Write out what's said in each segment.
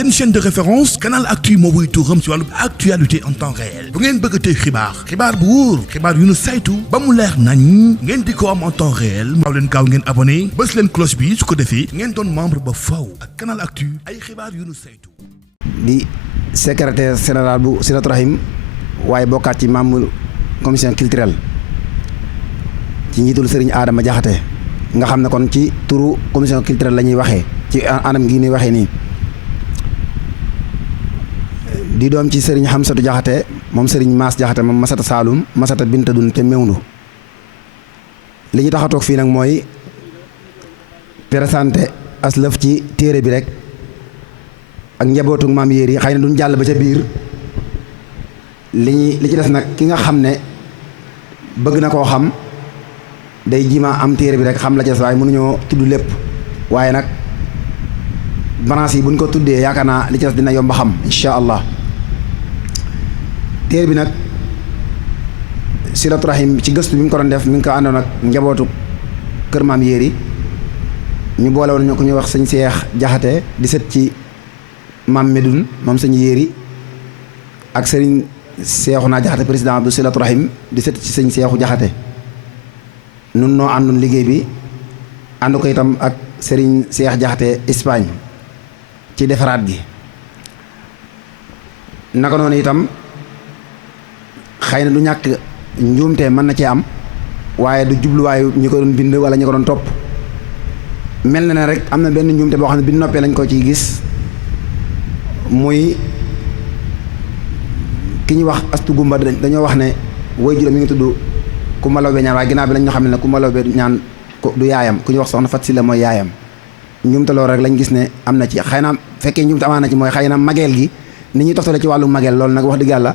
seen chaîne de référence Canal Actu moo wuy turam ci wàllu actualité en temps réel bu ngeen bëgg tey xibaar bu wóor xibaar yu nu saytu ba mu leer nañ ngeen di ko am en temps réel maaw leen gaaw ngeen abonné bës leen cloche bi su ko defee ngeen doon membre ba faw ak Canal Actu ay xibaar yu nu saytu. di secrétaire général bu Silatu Rahim waaye bokkaat ci membre commission culturelle ci njiitul Serigne Adama Diakhaté nga xam ne kon ci turu commission culturelle la ñuy waxee ci anam gi ñuy waxee nii di doom ci Serigne Hamsatu Diakhaté moom Serigne Mass Diakhaté moom Masata Saloum Masata Binta Dun te Mewndu li ñu tax a toog fii nag mooy présenté aslëf ci téere bi rek ak njabootu maam yéer yi xëy na duñ jàll ba ca biir li ci des nag ki nga xam ne bëgg na koo xam day jima am téere bi rek xam la ca des waaye mënuñoo tudd lépp waaye nag branche yi buñ ko tuddee yaakaar naa li ci des dina yomb a xam incha allah téere bi nag Silatu Rahim ci gëstu bi mu ko doon def mi ngi ko àndoon ak njabootu kër maam yéer yi ñu boole woon ñu ko ñuy wax sëñ Seex Jaxate di sët ci maam Medoun moom sëñ yéeri ak sëriñ Seexuna Jaxate président bu Silatu Rahim di sët ci sëñ Seexu Jaxate nun noo àndoon liggéey bi ànd ko itam ak sëriñ Seex Jaxate Espagne ci defaraat gi naka noonu itam xëy na du ñàkk njuumte mën na cee am waaye du jubluwaayu ñi ko doon bind wala ñi ko doon topp mel na ne rek am na benn njuumte boo xam ne bi noppee lañ ko ciy gis muy ki ñuy wax astu gumba dañoo wax ne woy juróom mi ngi tudd Kumba Lawbe ñaan waaye ginnaaw bi lañ ñu xam ne Kumba Lawbe ñaan ko du yaayam ku ñuy wax soxna Fat Silla mooy yaayam njuumte loolu rek lañ gis ne am na ci xëy na fekkee njuumte amaan na ci mooy xëy na mageel gi ni ñuy toftale ci wàllu mageel loolu nag wax dëgg yàlla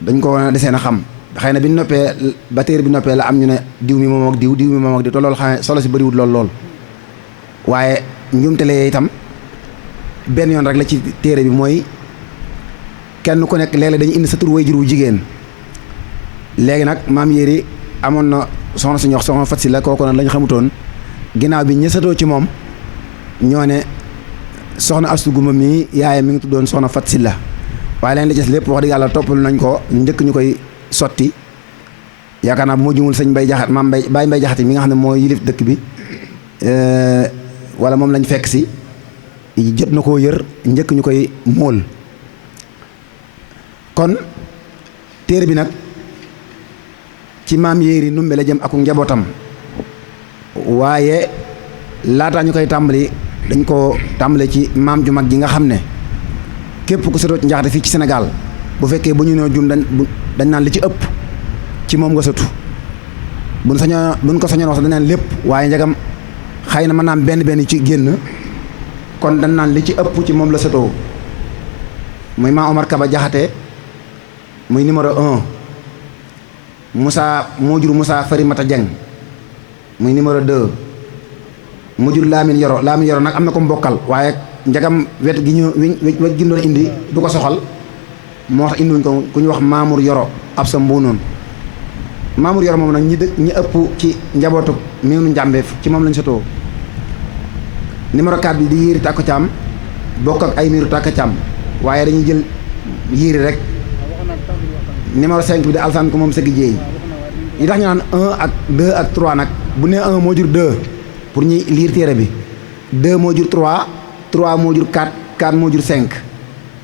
dañ ko desee na xam xëy na bi noppee ba téere bi noppee la am ñu ne diw mi moom ak diw mi moom ak diw te loolu xëy solo si bëriwut lool waaye njuumte la itam benn yoon rek la ci téere bi mooy kenn ku nekk léeg-léeg dañu indi sa tur way jur wu jigéen léegi nag maam yéeri amoon na soxna suñu wax soxna Fat Silla kooku nag lañ xamutoon ginnaaw bi ñësatoo ci moom ñoo ne soxna astu guma mi yaayam mi ngi tuddoon soxna Fat Silla waaye leen la ci lépp wax dëgg yàlla toppal nañ ko njëkk ñu koy sotti yaakaar naa bu ma jumul sëñ Mbay Jaxate maam Baye Mbay Jaxate mi nga xam ne moo yilif dëkk bi wala moom lañ fekk si jot na koo yër njëkk ñu koy móol kon téere bi nag ci maam yéeri numbe la jëm ak njabootam waaye laataa ñu koy tàmbali dañ ko tàmbale ci maam ju mag ji nga xam ne képp ku sëtoo ci Njaxate fii ci Sénégal bu fekkee bu ñu noo jum dañ naan li ci ëpp ci moom nga sëtu buñ ko sañoon wax dañ naan lépp waaye njagam xëy na mën naa am benn ci génn kon dañ naan li ci ëpp ci moom la sëtoo muy maa Omar Kaba Jaxate muy numéro 1 moo jur Moussa Farimata Dieng muy numéro 2 mu jur Lamine Yoro nag am na ko mbokkal waaye njagam wet gi ñu wet gi doon indi du ko soxal moo tax indiwuñ ko ku ñu wax Mamour Yoro ab sa mbuunoon Mamour Yoro moom nag ñi ëpp ci njabootu Meewnu Njàmbeef ci moom lañ sotoo numéro 4 bi di Yéeri Tàkko Caam bokk ak ay miiru Tàkko Caam waaye dañuy jël Yéeri rek numéro 5 bi di Alsaan ko moom sëgg jéey yi tax ñu naan 1 ak 2 ak 3 nag bu nee 1 moo jur 2 pour ñuy liir téere bi 2 moo jur 3 moo jur 4 moo jur 5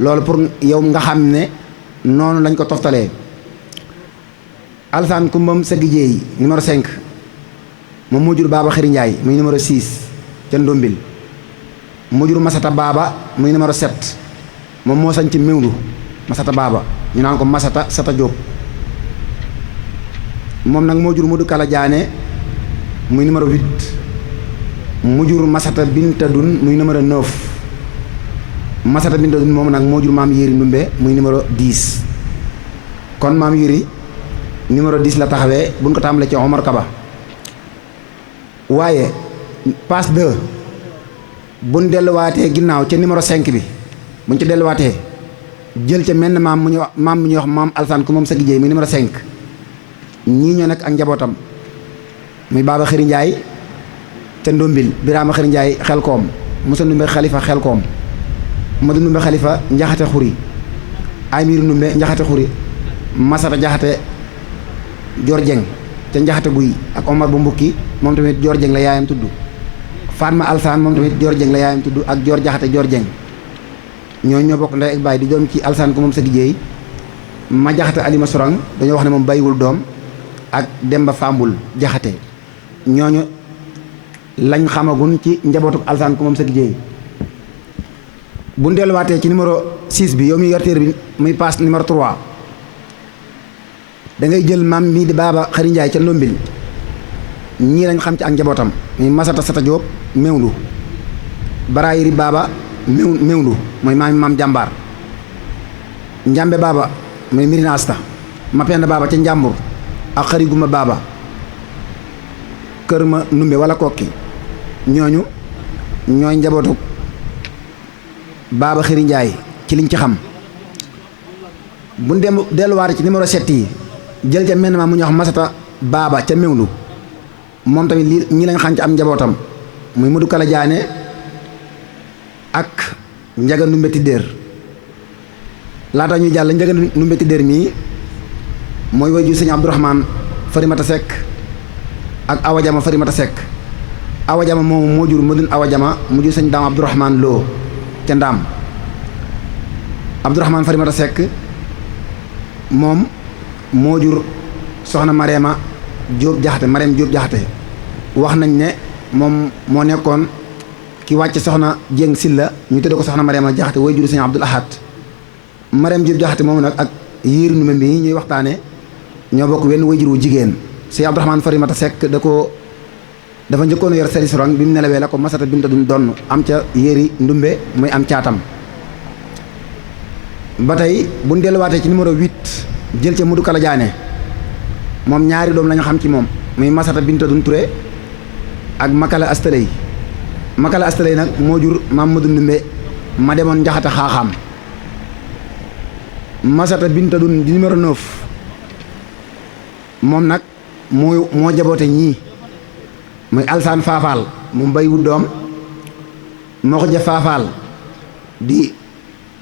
loolu pour yow nga xam ne noonu lañ ko toftalee Alsaan kumbam sëgg jéey numéro 5 moom moo jur Baaba Xëri Njaay muy numéro 6 ca Ndombil moo jur Masata Baaba muy numéro 7 moom moo sañ ci Mewndu Masata Baaba ñu naan ko Masata Sata Jóob moom nag moo jur Modou Kala Jaane muy numéro 8 mu jur Masata Binta Dun muy numéro 9 Masata Binta Dun moom nag moo jur maam Yéeri Ndumbe muy numéro 10 kon maam Yéeri numéro 10 la taxawee buñ ko tàmbalee ci Omar Kaba waaye passe 2 buñ delluwaatee ginnaaw ca numéro 5 bi buñ ci delluwaatee jël ca menn maam mu ñuy wax maam Alsaan ku moom sa gijéey muy numéro 5 ñii ñoo nekk ak njabootam muy Baaba Xëri Njaay ca Ndombil Biraama Xëri Njaay Xelkoom Musa Ndumbe Xalifa Xelkoom Madu Ndumbe xalifa njaxate xuri Amiru Ndumbe njaxate xuri Masata jaxate Joor Jeng ca njaxate guy ak Omar bu mbukki moom tamit Joor Jeng la yaayam tudd Fatma Alsaan moom tamit Joor Jeng la yaayam tudd ak Joor jaxate Joor Jeng ñooñu ñoo bokk ndey ak baay di doom ci Alsaan ko moom sa liggéey ma jaxate Alima Sorang dañoo wax ne moom bàyyiwul doom ak Demba Fambul jaxate ñooñu lañ xamagun ci njabootu Alsaan ko moom sa liggéey bu ñu delluwaatee ci numéro 6 bi yow mi yor téere bi muy passe numéro 3 da ngay jël maam mii di baaba Xari Njaay ca Lombil ñii lañ xam ci ak njabootam muy Masata Sata Jóob mewndu Baraayiri baaba mewndu mooy maam jàmbaar Njambe baaba mooy Mirina Asta Mapenda baaba ca Njàmbur ak Xari Guma baaba Kër ma Numbe wala Kokki ñooñu ñooy njabootu baaba Xari Njaay ci liñ ci xam buñ dem delluwaate ci numéro 7 yi jël ca menn ma mu ñu wax Masata baaba ca mewndu moom tamit lii ñi lañ xam ci am njabootam muy Mudu Kala Jaane ak Njaga Ndumbe Tiddeer laata ñuy jàll Njaga Ndumbe Tiddeer mii mooy way ju sëñ Abdourahmane Farimata Seck ak Awajama Farimata Seck Awajama moomu moo jur Madun Awajama mu jur sëñ Daam Abdourahmane Lo ca Ndaam Abdourahmane Farimata Seck moom moo jur soxna Mareema Jóob Jaxate Mareem Jóob Jaxate wax nañ ne moom moo nekkoon ki wàcc soxna Jéng Silla ñu tëdd ko soxna Mareema Jaxate way juru sëñ Abdul Ahad Mareem Jóob Jaxate moom nag ak Yiiru Ndumbe bi ñuy waxtaane ñoo bokk wenn way juru jigéen sëñ Abdourahmane Farimata Seck dafa njëkkoon a yor Sali Sorong bi mu nelawee la ko Masata Binta duñ donn am ca Yéeri Ndumbe muy am caatam ba tey bu ñu delluwaatee ci numéro 8 jël ca Mudu Kala Jaane moom ñaari doom la ñu xam ci moom muy Masata Binta Dun Ture ak Makala Astaley Makala Astaley nag moo jur Mamadou Ndumbe ma demoon njaxate xaaxaam Masata Binta Dun di numéro 9 moom nag moo jaboote ñii muy Alsaan Faafaal mu bay wut doom moo ko ja Faafaal di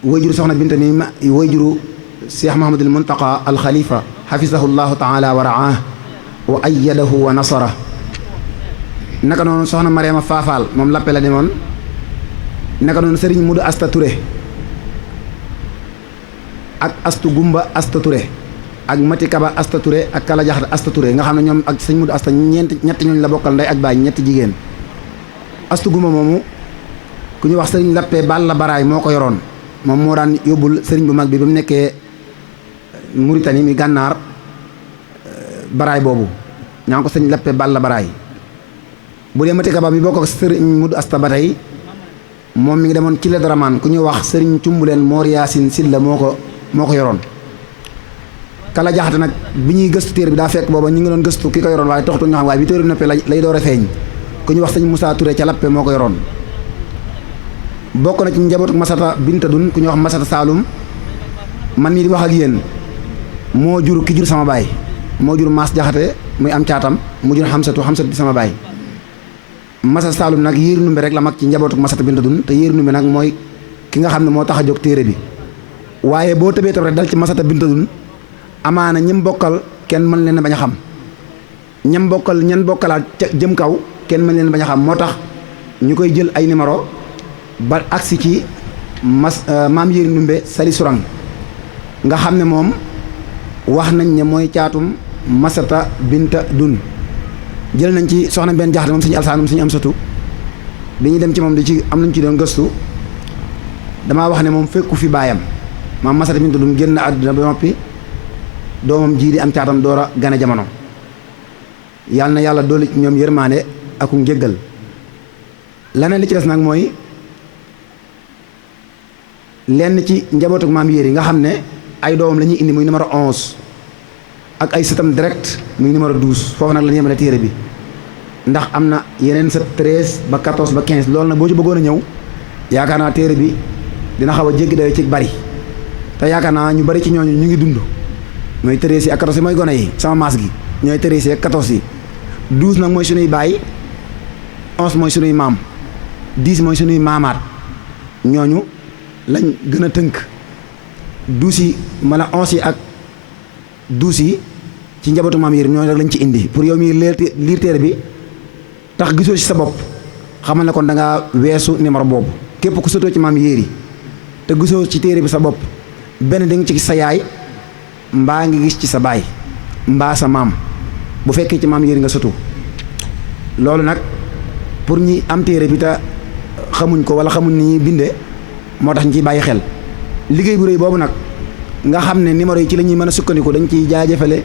wayjuru soxna Binta mi wayjuru Cheikh Mahamadul Muntaqa al Khalifa xafisahu llahu taala wa raah wa ayyadahu wa nasara naka noonu soxna Mariama Faafaal moom lappe la demoon naka noonu Sëriñ Mudu Asta Ture ak Astu Gumba Asta Ture ak Mati Kaba Asta Ture ak Kala Jaxate Asta Ture nga xam ne ñoom ak sëñ Mudu Asta ñetti ñooñu la bokkal ndey ak baay ñetti jigéen Astu Gumba moomu ku ñu wax sëriñ lappe Balla Baraay moo ko yoroon moom moo daan yóbbul sëriñ bu mag bi ba mu nekkee Mauritanie mi gànnaar baraay boobu ñaa ngi ko sëñ lappe Balla Baraay bu dee Mati Kaba mi bokk ak sëriñ Mudu Asta ba tey moom mi ngi demoon ci Ledraman ku ñuy wax sëriñ Cumbuleen Moor Yaasin Silla moo ko yoroon Kala Jaxate nag bi ñuy gëstu téere bi daa fekk booba ñu ngi doon gëstu ki ko yoroon waaye taxutu ñu xam waaye bi téere bi noppee lay door a feeñ ku ñu wax sëñ Moussa Touré ca lappe moo ko yoroon bokk na ci njabootu Masata Binta Dun ku ñuy wax Masata Saalum man mii di wax ak yéen moo jur ki jur sama baay moo jur Maas Jaxate muy am caatam mu jur Xamsatu di sama baay Masata Saalum nag Yéeri Ndumbe rek la mag ci njabootu Masata Binta Dun te Yéeri Ndumbe nag mooy ki nga xam ne moo tax a jóg téere bi waaye boo tëbee tab rek dal ci Masata Binta Dun amaana ñim bokkal kenn mën leen bañ a xam ñan bokkalaat ca jëm kaw kenn mën leen bañ a xam moo tax ñu koy jël ay numéro ba agsi ci maam Yéeri Ndumbe Sali Surang nga xam ne moom wax nañ ne mooy caatum Masata Binta Dun jël nañ ci soxna benn jaxate moom suñu alsaan moom suñu am satu bi ñuy dem ci moom di ci am nañ ci doon gëstu damaa wax ne moom fekku fi baayam maam Masata Binta Dun génn àdduna ba noppi doomam jii di am caatam door a gane jamono yàlla na yàlla dolli ci ñoom yërmaande aku njëggal leneen li ci des nag mooy lenn ci njabootu maam Yéeri nga xam ne ay doomam la ñuy indi muy numéro 11 ak ay sëtam direct muy numéro 12 foofu nag la ñu yemale téere bi ndax am na yeneen sët 13 ba 14 ba 15 loolu nag boo ci bëggoon a ñëw yaakaar naa téere bi dina xaw a jéggi dayo ci bari te yaakaar naa ñu bari ci ñooñu ñu ngi dund mooy 13 yi ak 14 yi mooy gone yi sama maas gi ñooy 13 yi ak 14 yi 12 nag mooy sunuy baay 11 mooy sunuy maam 10 mooy sunuy maamaat ñooñu lañ gën a tënk duus yi mala 11 yi ak 12 yi ci njabootu maam Yérim ñooñu rek lañ ci indi pour yow mii liir téere bi tax gisoo ci sa bopp xamal ne kon da ngaa weesu numéro boobu képp ku sotoo ci maam Yéri te gisoo ci téere bi sa bopp benn di nga ci gis sa yaay mbaa ngi gis ci sa baay mbaa sa maam bu fekkee ci maam Yéri nga sotu loolu nag pour ñi am téere bi te xamuñ ko wala xamuñ ni ñuy bindee moo tax ñu ciy bàyyi xel liggéey bu rëy boobu nag nga xam ne numéro yi ci la ñuy mën a sukkandiku dañ ciy jaajëfale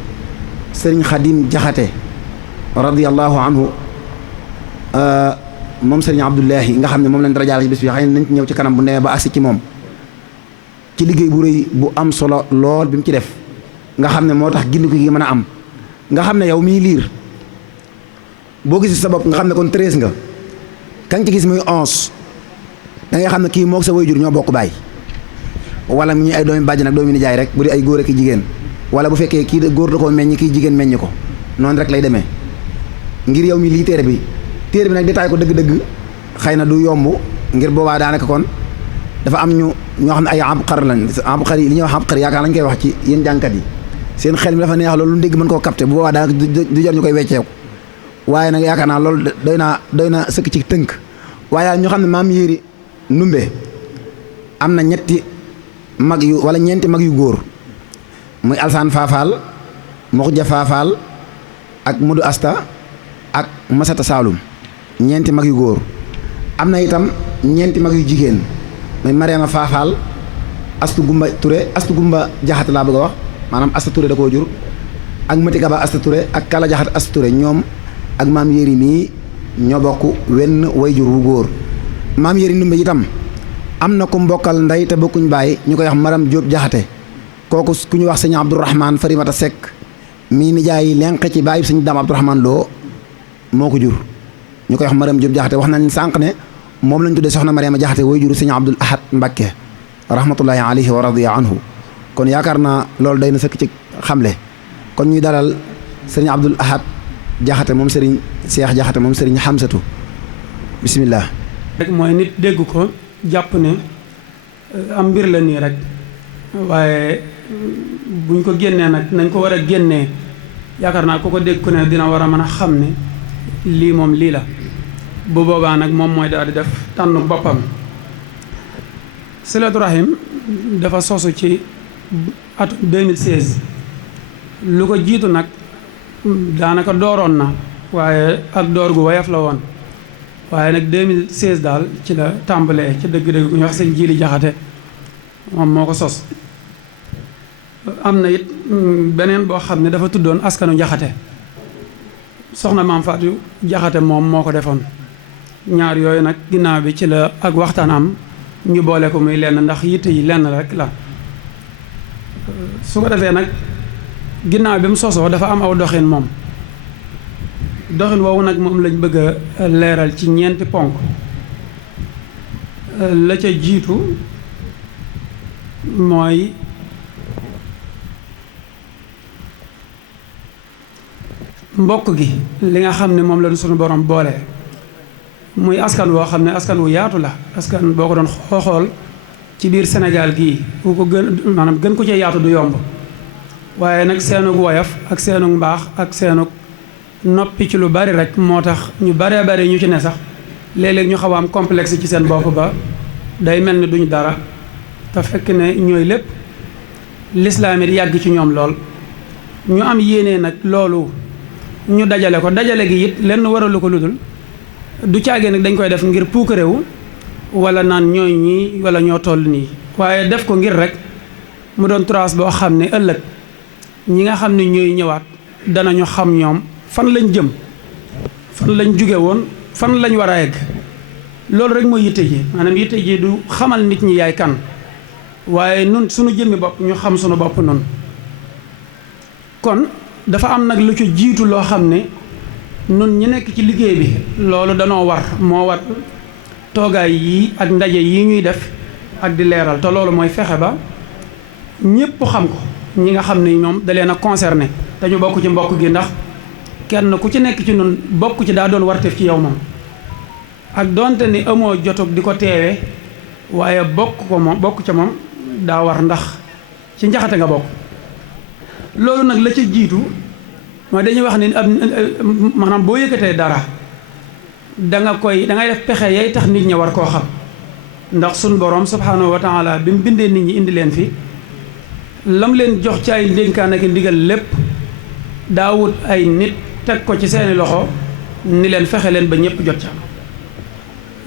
sëriñ Xadim Jaxate radiyallahu anhu moom sëriñ Abdullahi nga xam ne moom lañ dara jaal ci bés bi xëy na nañ ci ñëw ci kanam bu nee ba agsi ci moom ci liggéey bu rëy bu am solo lool bi mu ci def nga xam ne moo tax gindiku gi mën a am nga xam ne yow miy liir boo gis sa bopp nga xam ne kon 13 nga ka nga ci gis muy 11 da ngay xam ne kii moog sa waajur ñoo bokk baay wala mu ñu ay doomi bàjj nag doomi nijaay rek bu di ay góor ak jigéen wala bu fekkee kii góor da koo meññ kii jigéen meññ ko noonu rek lay demee ngir yow mi lii téere bi nag détaillé ko dëgg-dëgg xëy na du yomb ngir boobaa daanaka kon dafa am ñoo xam ne ay abqar lañ abqar yi li ñuy wax abqar yaakaar lañ koy wax ci yéen jànkat yi seen xel mi dafa neex loolu lu dégg mën koo capté bu boobaa daanaka du jar ñu koy wecceeku waaye nag yaakaar naa loolu doy na sëkk ci tënk waaye ñu xam ne maam Yéri Ndumbe am na ñetti mag yu wala ñeenti mag yu góor muy Alsaan Faafaal Moxja Faafaal ak Mudu Asta ak Masata Saalum ñeenti mag yu góor am na itam ñeenti mag yu jigéen muy Mariama Faafaal Astu Gumba Ture Astu Gumba Jaxate laa bëgg a wax maanaam Asta Ture da koo jur ak Mati Gaba Asta Ture ak Kala Jaxate Asta Ture ñoom ak maam Yéri mii ñoo bokk wenn wayjur wu góor maam Yéri Ndumbe itam am na ku mbokkal ndey te bokkuñ bàyyi ñu koy wax Maram Jóob Jaxate kooku ku ñu wax sëñ Abdourahman Farimata Seck mii nijaay lenq ci bàyyi sëñ Daam Abdourahman Lo moo ko jur ñu koy wax Maram Jóob Jaxate wax nañ sànq ne moom lañ tuddee soxna Mariama Jaxate way juru sëñ Abdul Ahad Mbakke rahmatullahi alayhi wa radiya anhu kon yaakaar naa loolu day na sëkk ci xamle kon ñuy dalal sëriñ Abdul Ahad Jaxate moom sëriñ Seex Jaxate moom sëriñ Xamsatu bismillah rek mooy nit dégg ko jàpp ne am mbir la nii rek waaye buñ ko génnee nag nañ ko war a génnee yaakaar naa ku ko dégg ku ne dina war a mën a xam ne lii moom lii la bu boobaa nag moom mooy daal di def tànn boppam Silatu Rahim dafa sosu ci atum 2016 lu ko jiitu nag daanaka dooroon na waaye ak door gu woyof la woon waaye nag 2016 daal ci la tàmbalee ci dëgg-dëgg ñu wax sëñ Jili Jaxate moom moo ko sos am na it beneen boo xam ne dafa tuddoon askanu Jaxate soxna Maam Faatu Jaxate moom moo ko defoon ñaar yooyu nag ginnaaw bi ci la ak waxtaan am ñu boole ko muy lenn ndax yitte yi lenn rek la su ko defee nag ginnaaw bi mu sosoo dafa am aw doxin moom doxin woowu nag moom lañ bëgg a leeral ci ñeenti ponk la ca jiitu mooy mbokk gi li nga xam ne moom la suñu borom boole muy askan woo xam ne askan wu yaatu la askan boo ko doon xool ci biir Sénégal gii ku ko gën maanaam gën ko cee yaatu du yomb waaye nag seenug woyof ak seenug mbaax ak seenug noppi ci lu bari rek moo tax ñu baree bari ñu ci ne sax léeg-léeg ñu xaw a am complexe ci seen bopp ba day mel ni duñ dara te fekk ne ñooy lépp lislaam it yàgg ci ñoom lool ñu am yéene nag loolu ñu dajale ko dajale gi it lenn waralu ko ludul du caagee nag dañ koy def ngir puukarewu wala naan ñooy ñii wala ñoo toll nii waaye def ko ngir rek mu doon trace boo xam ne ëllëg ñi nga xam ne ñooy ñëwaat danañu xam ñoom fan lañ jëm fan lañ jóge woon fan lañ war a egg loolu rek mooy yitte ji maanaam yitte ji du xamal nit ñi yaay kan waaye nun suñu jëmmi bopp ñu xam suñu bopp nun kon dafa am nag lu ci jiitu loo xam ne nun ñi nekk ci liggéey bi loolu danoo war moo war toogaay yii ak ndaje yii ñuy def ak di leeral te loolu mooy fexe ba ñépp xam ko ñi nga xam ne ñoom da leen a concerné te ñu bokk ci mbokk gi ndax kenn ku ci nekk ci nun bokk ci daa doon warteef ci yow moom ak donte ni amoo jotug di ko teewee waaye bokk ca moom daa war ndax ci njaxate nga bokk. loolu nag la ca jiitu mooy dañuy wax ni maanaam boo yëkkatee dara dangay def pexe yay tax nit ñi war koo xam ndax sun borom subhanahu wa taala bi mu bindee nit ñi indi leen fi lam leen jox ci ay ndénkaan ak ndigal lépp daa wut ay nit teg ko ci seeni loxo ni leen fexe leen ba ñëpp jot ca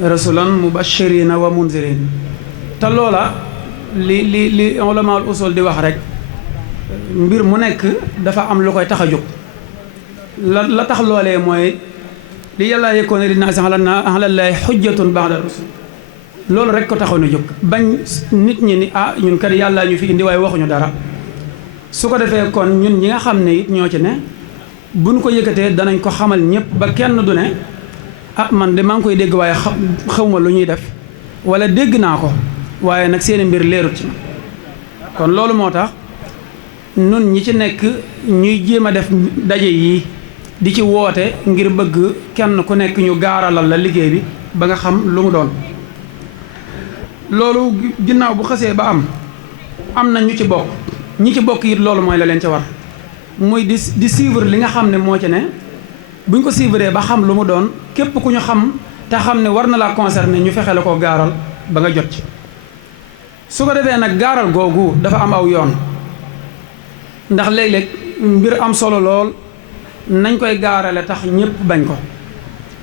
rasulan mubashirina wa munzirin te loola li ulamaul usul di wax rek mbir mu nekk dafa am lu koy tax a jóg la tax loolee mooy li yàlla yekkoon linnaasi alallaahi xujjatun ba'da rusul loolu rek ko taxoon a jóg bañ nit ñi ni ñun kat yàlla ñu fi indi waaye waxuñu dara su ko defee kon ñun ñi nga xam ne it ñoo ci ne buñ ko yëkkatee danañ ko xamal ñëpp ba kenn du ne man de maa ngi koy dégg waaye xawma lu ñuy def wala dégg naa ko waaye nag seeni mbir leerut ci kon loolu moo tax nun ñi ci nekk ñuy jéem a def daje yi di ci woote ngir bëgg kenn ku nekk ñu gaaralal la liggéey bi ba nga xam lu mu doon loolu ginnaaw bu xasee ba am na ñu ci bokk ñi ci bokk it loolu mooy la leen ca war muy di suivre li nga xam ne moo ci ne buñ ko suivre ba xam lu mu doon képp ku ñu xam te xam ne war na laa concerné ñu fexe la ko gaaral ba nga jot ci su ko defee nag gaaral googu dafa am aw yoon ndax léeg-léeg mbir am solo lool nañ koy gaarale tax ñëpp bañ ko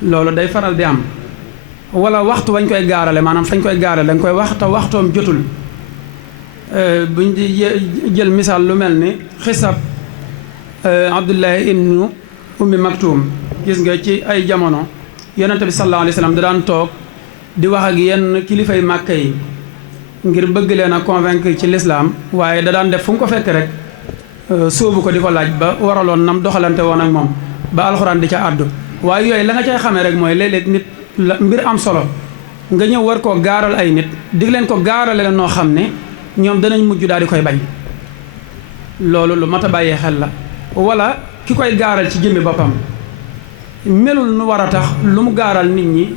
loolu day faral di am wala waxtu wañ koy gaarale maanaam fañ koy gaarale dañ koy wax te waxtoom jotul buñ di jël misaal lu mel ni xisab Abdullahi ibnu Ummi Maktum gis nga ci ay jamono yonente bi sallallahu alayhi wa sallam da daan toog di wax ak yenn kilifay màkka yi ngir bëgg leen a convaincre ci lislaam waaye da daan def fu mu ko fekk rek sóobu ko di ko laaj ba waraloon nam doxalante woon ak moom ba alxuraan di ca àddu waaye yooyu la nga cay xamee rek mooy léeg-léeg nit la mbir am solo nga ñëw war koo gaaral ay nit dig leen ko gaarale la noo xam ne ñoom danañ mujj daal di koy bañ loolu lu mat a bàyyee xel la wala ki koy gaaral ci jëmmi boppam melul nu war a tax lu mu gaaral nit ñi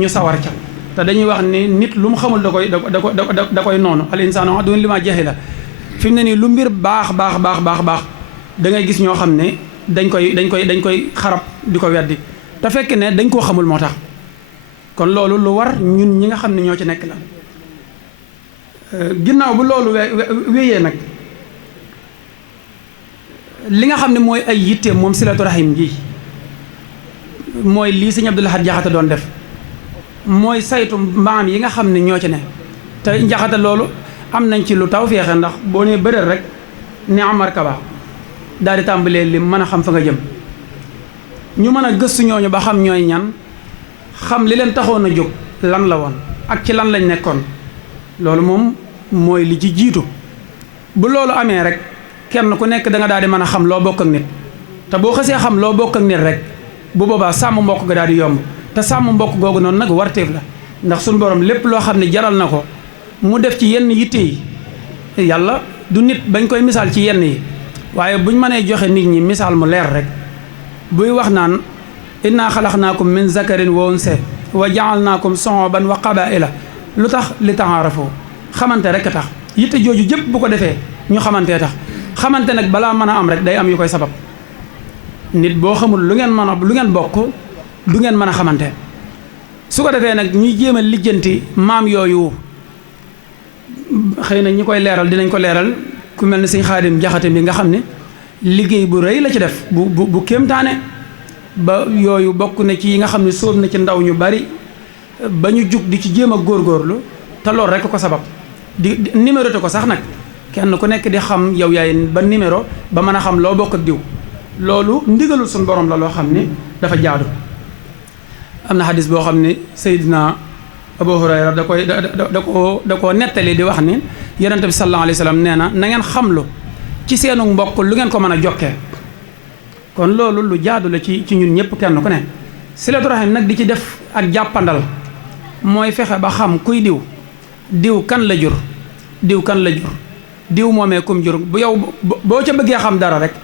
ñu sawar ca te dañuy wax ni nit lu mu xamul da koy noonu al insaanu aduwwun limaa jahila fi mu ne nii lu mbir baax da ngay gis ñoo xam ne dañ koy xarab di ko weddi te fekk ne dañ koo xamul moo tax kon loolu lu war ñun ñi nga xam ne ñoo ci nekk la ginnaaw bu loolu wéyee nag li nga xam ne mooy ay yitte moom silatu rahim gi mooy lii sëñ Abdou Lahad Jaxate doon def mooy saytu maam yi nga xam ne ñoo ci ne te Jaxate loolu am nañ ci lu taw feexe ndax boo nee bëreel rek ne Amar Kaba daal di tàmbalee lim mën a xam fa nga jëm ñu mën a gëstu ñooñu ba xam ñooy ñan xam li leen taxoon a jóg lan la woon ak ci lan lañ nekkoon loolu moom mooy li ci jiitu bu loolu amee rek kenn ku nekk da nga daal di mën a xam loo bokk ak nit te boo xasee xam loo bokk ak nit rek bu boobaa sàmm mbokk ga daal di yomb te sàmm mbokk googu noonu nag warteef la ndax suñu borom lépp loo xam ne jaral na ko mu def ci yenn yitte yi yàlla du nit bañ koy misaal ci yenn yi waaye buñ mënee joxe nit ñi misaal mu leer rek buy wax naan inna xalaqnaakum min zakarin wa unsa wa jaalnaakum shuuban wa qabaa'ila lu tax li ta'aarafu xamante rek a tax yitte jooju jëpp bu ko defee ñu xamantee tax xamante nag balaa mën a am rek day am yu koy sabab nit boo xamul lu ngeen bokk du ngeen mën a xamante su ko defee nag ñuy jéem a lijjanti maam yooyu xëy na ñi koy leeral dinañ ko leeral ku mel ni sëñ Xaadim Jaxate bi nga xam ne liggéey bu rëy la ci def bu kéemtaane ba yooyu bokk na ci yi nga xam ne sóob na ci ndaw ñu bari ba ñu jug di ci jéem a góorgóorlu te loolu rek ko sabab di numéroté ko sax nag kenn ku nekk di xam yow yaay ba numéro ba mën a xam loo bokk ak diw loolu ndigalul suñu borom la loo xam ne dafa jaadu am na xadis boo xam ne Seydina Abu Hurayra da koo nettali di wax ni yonente bi sallallahu alayhi wa sallam nee na ngeen xamlu ci seenu mbokk lu ngeen ko mën a jokkee kon loolu lu jaadu la ci ñun ñëpp kenn ku ne silatu rahim nag di ci def ak jàppandal mooy fexe ba xam kuy diw kan la jur diw moomee kum jur bu yow boo ca bëggee xam dara rek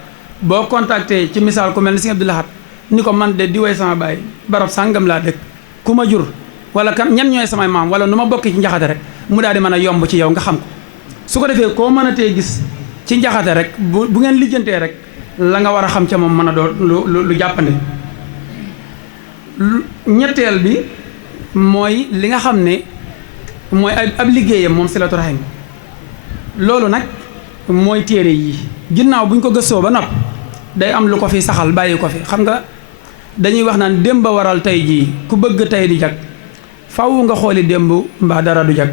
boo contacté ci misaal ku mel ni Sëñ Abdou Lahad ni ko man de diwee sama baay barab sàngam laa dëkk ku ma jur wala kan ñan ñooy samay maam wala nu ma bokk ci njaxate rek mu daal di mën a yomb ci yow nga xam ko su ko defee koo mën a tee gis ci njaxate rek bu ngeen lijjantee rek la nga war a xam ca moom mën a doon lu jàppandi. ñetteel bi mooy li nga xam ne mooy ab liggéeyam moom silatu rahim loolu nag mooy téere yi ginnaaw buñ ko gëstoo ba nopp day am lu ko fi saxal bàyyi ko fi xam nga dañuy wax naan démb waral tey jii ku bëgg tey di jag faw nga xooli démb mbaa dara du jag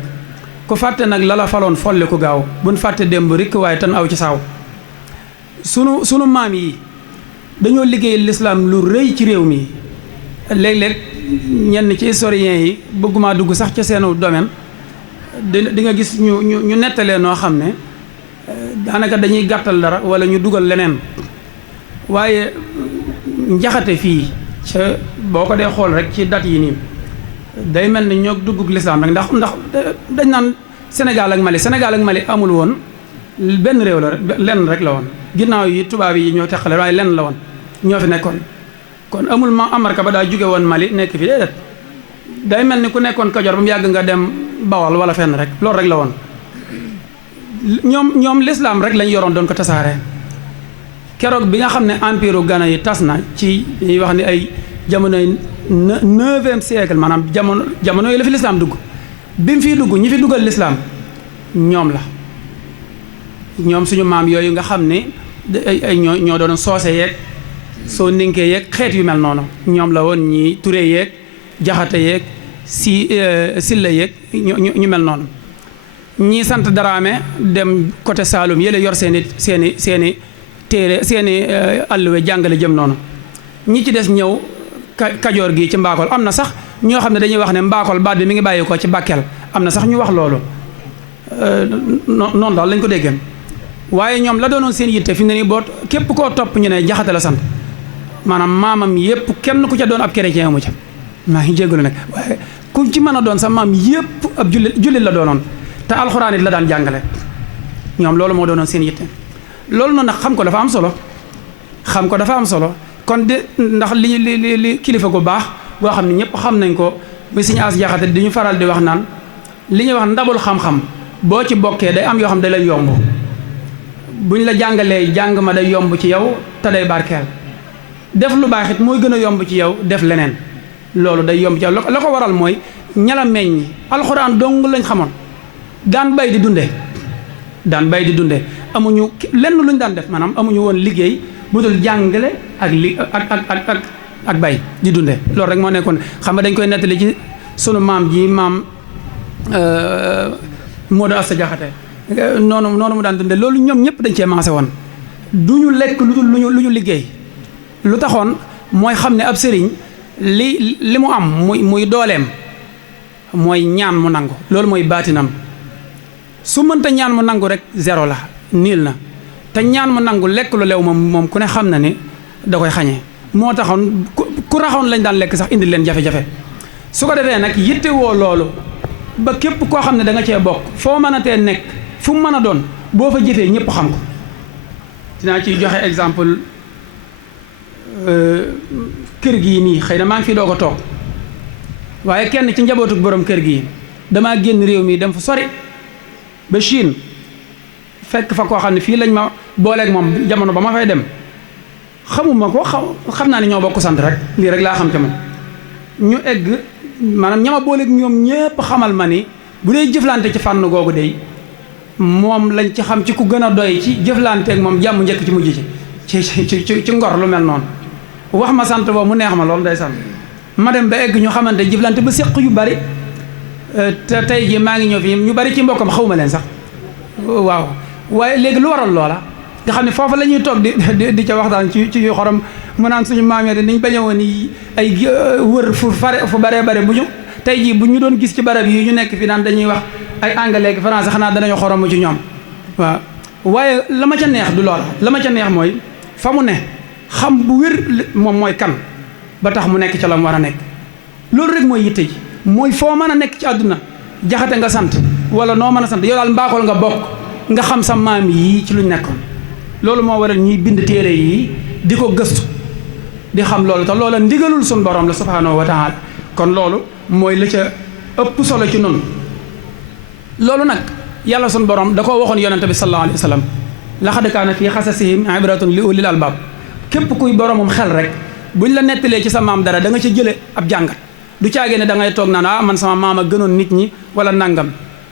ku fàtte nag lala faloon folli ku gaaw buñ fàtte démb rikk waaye tan aw ci saaw sunu maam yi dañoo liggéey lislaam lu rëy ci réew mi léeg-léeg ñenn ci historiens yi bëgguma dugg sax ca seenu domaine di nga gis ñu nettalee noo xam ne daanaka dañuy gàttal dara wala ñu dugal leneen waaye njaxate fii ca boo ko dee xool rek ci date yi nii day mel ni ñoo duggug lislaam rek ndax dañ naan Sénégal ak Mali amul woon benn réew la lenn rek la woon ginnaaw yi tubaab yi ñoo teqale waaye lenn la woon ñoo fi nekkoon kon amul ma amarka ba daa jóge woon Mali nekk fi déedéet day mel ni ku nekkoon Kajoor ba mu yàgg nga dem Bawal wala fenn rek loolu rek la woon ñoom lislaam rek lañ yoroon doon ko tasaare keroog bi nga xam ne empire u Ghana yi tas na ci ñuy wax ni ay jamonoy 9e siècle maanaam jamono yi la fi lislaam dugg bi mu fiy dugg ñi fi dugal lislaam ñoom la ñoom suñu maam yooyu nga xam ne ay ñoo doon soose yeeg soo ninkee yeeg xeet yu mel noonu ñoom la woon ñi Touré yeeg Jaxate yeeg Silla yeeg ñu mel noonu ñii sant Daraame dem côté Saloum yële yor seeni téere seeni alluwe jàngale jëm noonu ñi ci des ñëw Kajoor gi ci Mbakol am na sax ñoo xam ne dañuy wax ne Mbakol baat bi mi ngi bàyyi ko ci Bakel am na sax ñu wax loolu noonu daal lañ ko déggeen waaye ñoom la doonoon seen yitte fi mu ne nii boo képp koo topp ñu ne Jaxate la sant maanaam maamam yëpp kenn ku ca doon ab chrétien amu ca maa ngi jégalu nag waaye ku ci mën a doon sa maam yëpp ab jullit la doonoon te alxuraan it la daan jàngale ñoom loolu moo doonoon seen yitte loolu noonu nag xam ko dafa am solo kon de ndax li kilifa gu baax boo xam ne ñëpp xam nañ ko muy Sëñ As Jaxate di ñu faral di wax naan li ñuy wax ndabul xam-xam boo ci bokkee day am yoo xam ne da lay yomb buñ la jàngalee jàng ma day yomb ci yow te day barkeel def lu baax it mooy gën a yomb ci yow def leneen loolu day yomb ci yow la ko waral mooy ñala meññ alxuraan dong lañ xamoon daan bay di dunde amuñu lenn luñ daan def maanaam amuñu woon liggéey bu dul jàngale ak bay di dunde loolu rek moo nekkoon xam nga dañ koy nettali ci sunu maam ji maam Modou Asta Jaxate noonu mu daan dunde loolu ñoom ñëpp dañ cee maase woon du ñu lekk lu dul lu ñu liggéey lu taxoon mooy xam ne ab sëriñ li mu am muy dooleem mooy ñaan mu nangu loolu mooy baatinam su mënta ñaan mu nangu rek zéro la niil na te ñaan mu nangu lekk lu lew moom ku ne xam na ni da koy xañee moo taxoon ku raxoon lañ daan lekk sax indi leen jafe-jafe su ko defee nag yitte woo loolu ba képp koo xam ne da nga cee bokk foo mën a tee nekk fu mu mën a doon boo fa jëfee ñëpp xam ko dinaa ciy joxe exemple kër gii nii xëy na maa ngi fi doog a toog waaye kenn ci njabootu borom kër gii damaa génn réew mi dem fa sori ba Chine fekk fa koo xam ne fii lañ ma booleeg moom jamono ba ma fay dem xamuma ko xam naa ne ñoo bokk sant rek lii rek laa xam ca moom ñu egg maanaam ñama booleeg ñoom ñépp xamal ma ni bu dee jëflante ci fànn googu dey moom lañ ci xam ci ku gën a doy ci jëflanteeg moom jàmm njëkk ci mujj ci ngor lu mel noonu wax ma sant boobu mu neex ma loolu day sant ma dem ba egg ñu xamante jëflante ba séq yu bari te tey jii maa ngi ñëw fii ñu bari ci mbokkam xawma leen sax waaw waaye léegi lu waral loola nga xam ne foofu la ñuy toog di ca waxtaan ci xorom mu naan suñu maam yi niñ bañ a woon ay wër fu baree bare bu ñu tey jii bu ñu doon gis ci barab yi ñu nekk fii naan dañuy wax ay anglais ak français xanaa danañu xorom ci ñoom waaw waaye la ma ca neex du loola la ma ca neex mooy fa mu ne xam bu wér moom mooy kan ba tax mu nekk ca la mu war a nekk loolu rek mooy yitte ji mooy foo mën a nekk ci àdduna Jaxate nga sant wala noo mën a sant yow daal Mbakol nga bokk nga xam sa maam yii ci luñ nekkoon loolu moo waral ñuy bind téere yi di ko gëstu di xam loolu te loola ndigalul suñ borom la subhaanahu wa taala kon loolu mooy la ca ëpp solo ci noonu loolu nag yàlla sun borom da koo waxoon yonente bi sallallahu alayhi wa sallam laqad kaana fii qasasihim ibratun li ulil albab képp kuy boromum xel rek buñ la nettalee ci sa maam dara da nga ca jële ab jàngat du caagee ne da ngay toog naan man sama maam a gënoon nit ñi wala nangam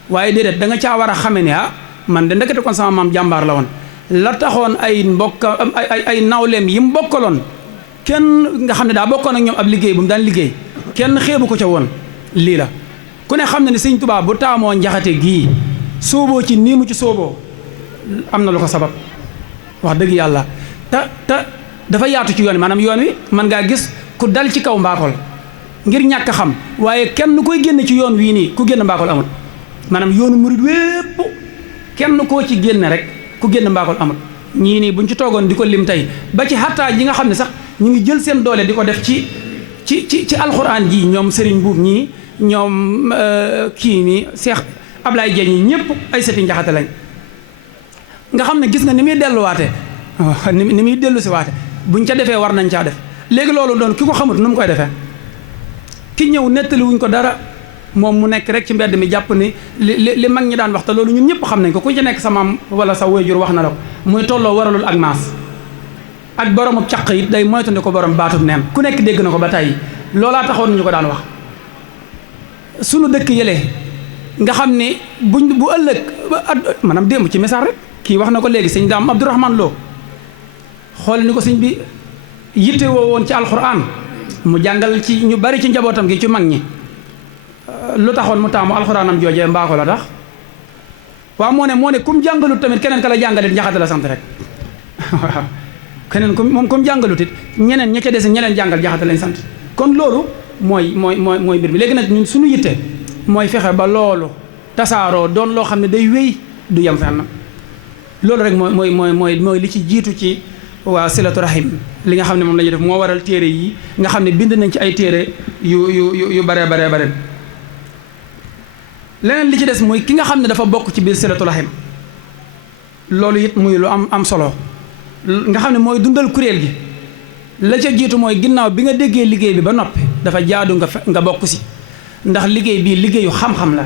waaye déedéet da nga caa war a xame ne man de ndekete kon sama maam jàmbaar la woon la taxoon ay mbokka ay nawleem yi mu bokkaloon kenn nga xam ne daa bokkoon ak ñoom ab liggéey bu mu daan liggéey kenn xeebu ko ca woon lii la ku ne xam ne ne Sëñ Tuubaa bu taamoo njaxate gii sooboo ci nii mu ci sooboo am na lu ko sabab wax dëgg yàlla te dafa yaatu ci yoon wi maanaam yoon wi mën ngaa gis ku dal ci kaw mbaakol ngir ñàkk xam waaye kenn koy génn ci yoon wii nii ku génn mbaakol amut maanaam yoonu murid wépp kenn koo ci génne rek ku génn mbaakol amut ñii nii buñ ci toogoon di ko lim tey ba ci xattaa ji nga xam ne sax ñu ngi jël seen doole di ko def ci alxuraan ji ñoom Serigne Mbuub ñii ñoom kii nii Cheikh Ablaye Dieng ñi ñëpp ay seti njaxate lañ nga xam ne gis nga ni muy delluwaate ni muy dellu si waate buñ ca defee war nañ caa def léegi loolu doon ki ko xamut nu mu koy defee ki ñëw nettali wuñ ko dara moom mu nekk rek ci mbedd mi jàpp ni li mag ñi daan wax te loolu ñun ñëpp xam nañ ko ku ci nekk sa maam wala sa waajur wax na la ko muy tolloo waralul ak maas ak boromub caq it day moytandi ko borom baatub neen ku nekk dégg na ko ba tey loolaa taxoon ñu ko daan wax sunu dëkk yële nga xam ni bu ëllëg maanaam démb ci message rek kii wax na ko léegi sëñ Daam Abdourahmane Lo xool ni ko sëñ bi yitte woo woon ci alxuraan mu jàngal ci ñu bari ci njabootam gi ci mag ñi lu taxoon mu taamu alxuraanam joojee mbaako la tax waaw moo ne kum jàngalut tamit keneen ka la jàngalit njaxate la sant rek waaw keneen kum jàngalut it ñeneen ña ca des ñeneen jàngal jaxate lañ sant kon loolu mooy mbir mi léegi nag ñun suñu yitte mooy fexe ba loolu tasaaroo doon loo xam ne day wéy du yem fenn loolu rek mooy li ci jiitu ci waa silatu rahim li nga xam ne moom la ñuy def moo waral téere yi nga xam ne bind nañ ci ay téere yu bare leneen li ci des mooy ki nga xam ne dafa bokk ci biir silatu rahim loolu it muy lu am solo nga xam ne mooy dundal kuréel gi la ca jiitu mooy ginnaaw bi nga déggee liggéey bi ba noppi dafa jaadu nga bokk si ndax liggéey bii liggéeyu xam-xam la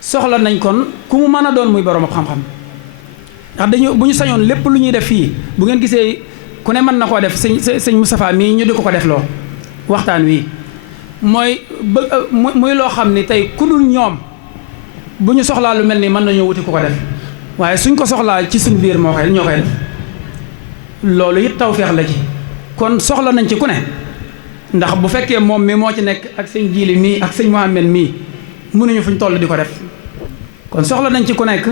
soxla nañ kon ku mu mën a doon muy borom xam-xam ndax bu ñu sañoon lépp lu ñuy def fii bu ngeen gisee ku ne mën na koo def sëñ Moustapha mii ñu di ko def loo waxtaan wi muy loo xam ni tey ku dul ñoom bu ñu soxlaa lu mel nii mën nañoo wuti ku ko def waaye suñ ko soxlaa ci suñ biir ñoo koy def loolu it tawfeex la ci kon soxla nañ ci ku ne ndax bu fekkee moom mi moo ci nekk ak sëñ Jiili mii ak sëñ Mohamed mii mënuñu fuñ toll di ko def kon soxla nañ ci ku nekk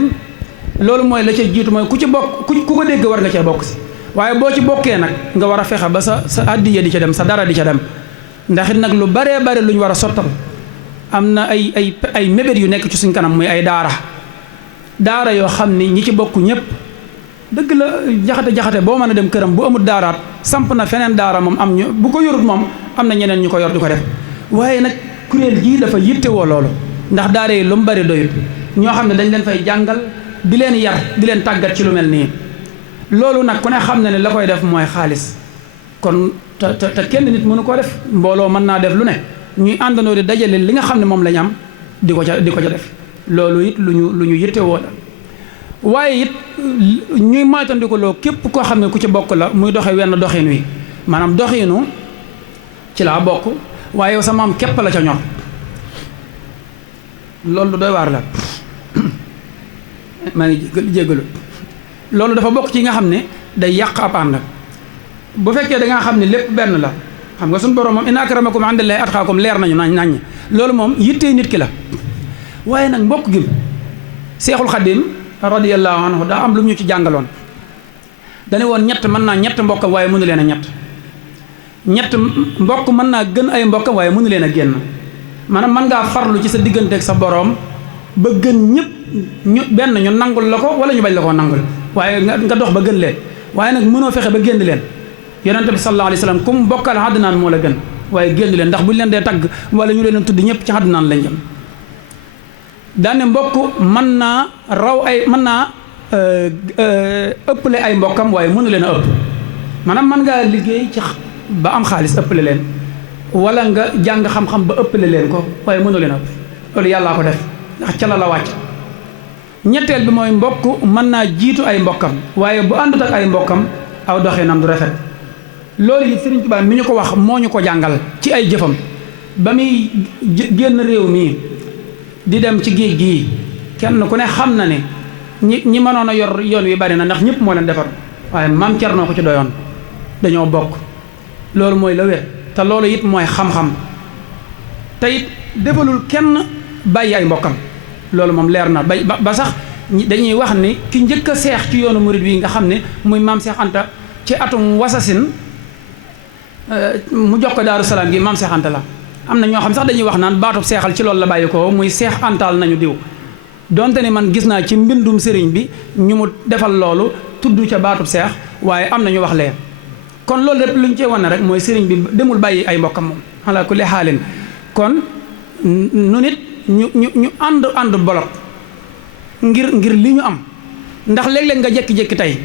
loolu mooy la ca jiitu mooy ku ci bokk ku ko dégg war nga cee bokk si waaye boo ci bokkee nag nga war a fexe ba sa addiya di ca dem sa dara di ca dem ndax it nag lu baree bare lu ñu war a sottal am na ay mébét yu nekk ci suñ kanam muy ay daara yoo xam ni ñi ci bokk ñëpp dëgg la jaxate boo mën a dem këram bu amul daaraat samp na feneen daara moom am ñu bu ko yorut moom am na ñeneen ñu ko yor di ko def waaye nag kuréel gii dafa yittewoo loolu ndax daara yi lu mu bari doyut ñoo xam ne dañ leen fay jàngal di leen yar di leen tàggat ci lu mel nii loolu nag ku ne xam na ne la koy def mooy xaalis kon te kenn nit mënu koo def mbooloo mën naa def lu ne ñuy àndandoo di dajale li nga xam ne moom la ñu am di ko ca def loolu it lu ñu yittewoo la waaye it ñuy moytandikuloo képp koo xam ne ku ci bokk la muy doxe wenn doxin wi maanaam doxinu ci laa bokk waaye yow sa maam képp la ca ñor loolu doy waar la maa ngi jéggalu loolu dafa bokk ci nga xam ne day yàq ab ànd bu fekkee da nga xam ne lépp benn la xam nga suñu borom moom inna akramakum indallahi atqaakum leer nañu nañ loolu moom yittee nit ki la waaye nag mbokk gi Seexul Xadim radiyallahu anhu daa am lu ñu ci jàngaloon dane woon ñett mën naa ñett mbokkam waaye mënu leen a ñett mbokk mën naa gën ay mbokkam waaye mënu leen a génn maanaam mën ngaa farlu ci sa diggante ak sa boroom ba gën ñëpp benn ñu nangul la ko wala ñu bañ la koo nangul waaye nga dox ba gën leen waaye nag mënoo fexe ba génn leen yonente bi sallallahu alayhi wa sallam kum bokkal àddinaan moo la gën waaye génn leen ndax buñ leen dee tagg wala ñu leen tudd ñëpp ci àddinaan lañ jëm daane mbokk mën naa ëpple ay mbokkam waaye mënu leen a ëpp maanaam mën ngaa liggéey ci ba am xaalis ëpple leen wala nga jàng xam-xam ba ëpple leen ko waaye mënu leen a ëpp loolu yàllaa ko def ndax ca la wàcc. ñetteel bi mooy mbokk mën naa jiitu ay mbokkam waaye bu àndut ak ay mbokkam aw doxinam du rafet. loolu it Sëriñ Tuubaa mi ñu ko wax moo ñu ko jàngal ci ay jëfam ba muy génn réew mi di dem ci géej gii kenn ku ne xam na ne ñi mënoon a yor yoon wi bari na ndax ñëpp moo leen defar waaye maam Cerno ko ci doyoon dañoo bokk. loolu mooy la wér te loolu it mooy xam-xam te it defalul kenn bàyyi ay mbokkam loolu moom leer na ba sax dañuy wax ni ki njëkk a seex ci yoonu murid wi nga xam ne muy maam Seex Anta ci atum wasasin mu jox ko Daaru Salaam gi maam Seex Anta la. am na ñoo xam sax dañuy wax naan baatub seexal ci loolu la bàyyi ko muy seex antaal nañu diw donte ni man gis naa ci mbindum sëriñ bi ñu mu defal loolu tudd ca baatub seex waaye am na ñu wax lee kon loolu lépp lu ñu cee wane rek mooy sëriñ bi demul bàyyi ay mbokkam moom ala kulli xaalin kon nu nit ñu ànd bolok ngir li ñu am ndax léeg-léeg nga jékki-jékki tey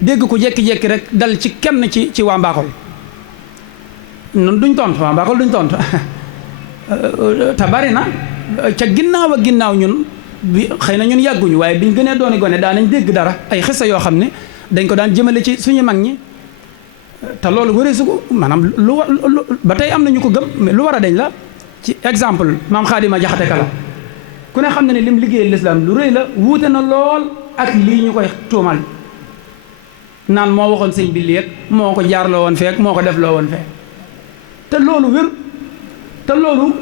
dégg ko jékki-jékki rek dal ci kenn ci waa Mbakol nun duñ tontu waa Mbakol duñ tontu te bari na ca ginnaaw ak ginnaaw ñun bi xëy na ñun yàgguñu waaye biñ gënee dooni gone daan nañ dégg dara ay xissa yoo xam ne dañ ko daan jëmale ci suñu mag ñi te loolu wëree su ko maanaam ba tey am na ñu ko gëm mais lu war a dañ la ci exemple maam Xaadima Jaxate Kala ku ne xam ne ne lim liggéeyal lislaam lu rëy la wuute na lool ak lii ñu koy tuumal naan moo waxoon sëñ bi léeg moo ko jaarloo woon feek moo ko defloo woon feek te loolu wér te loolu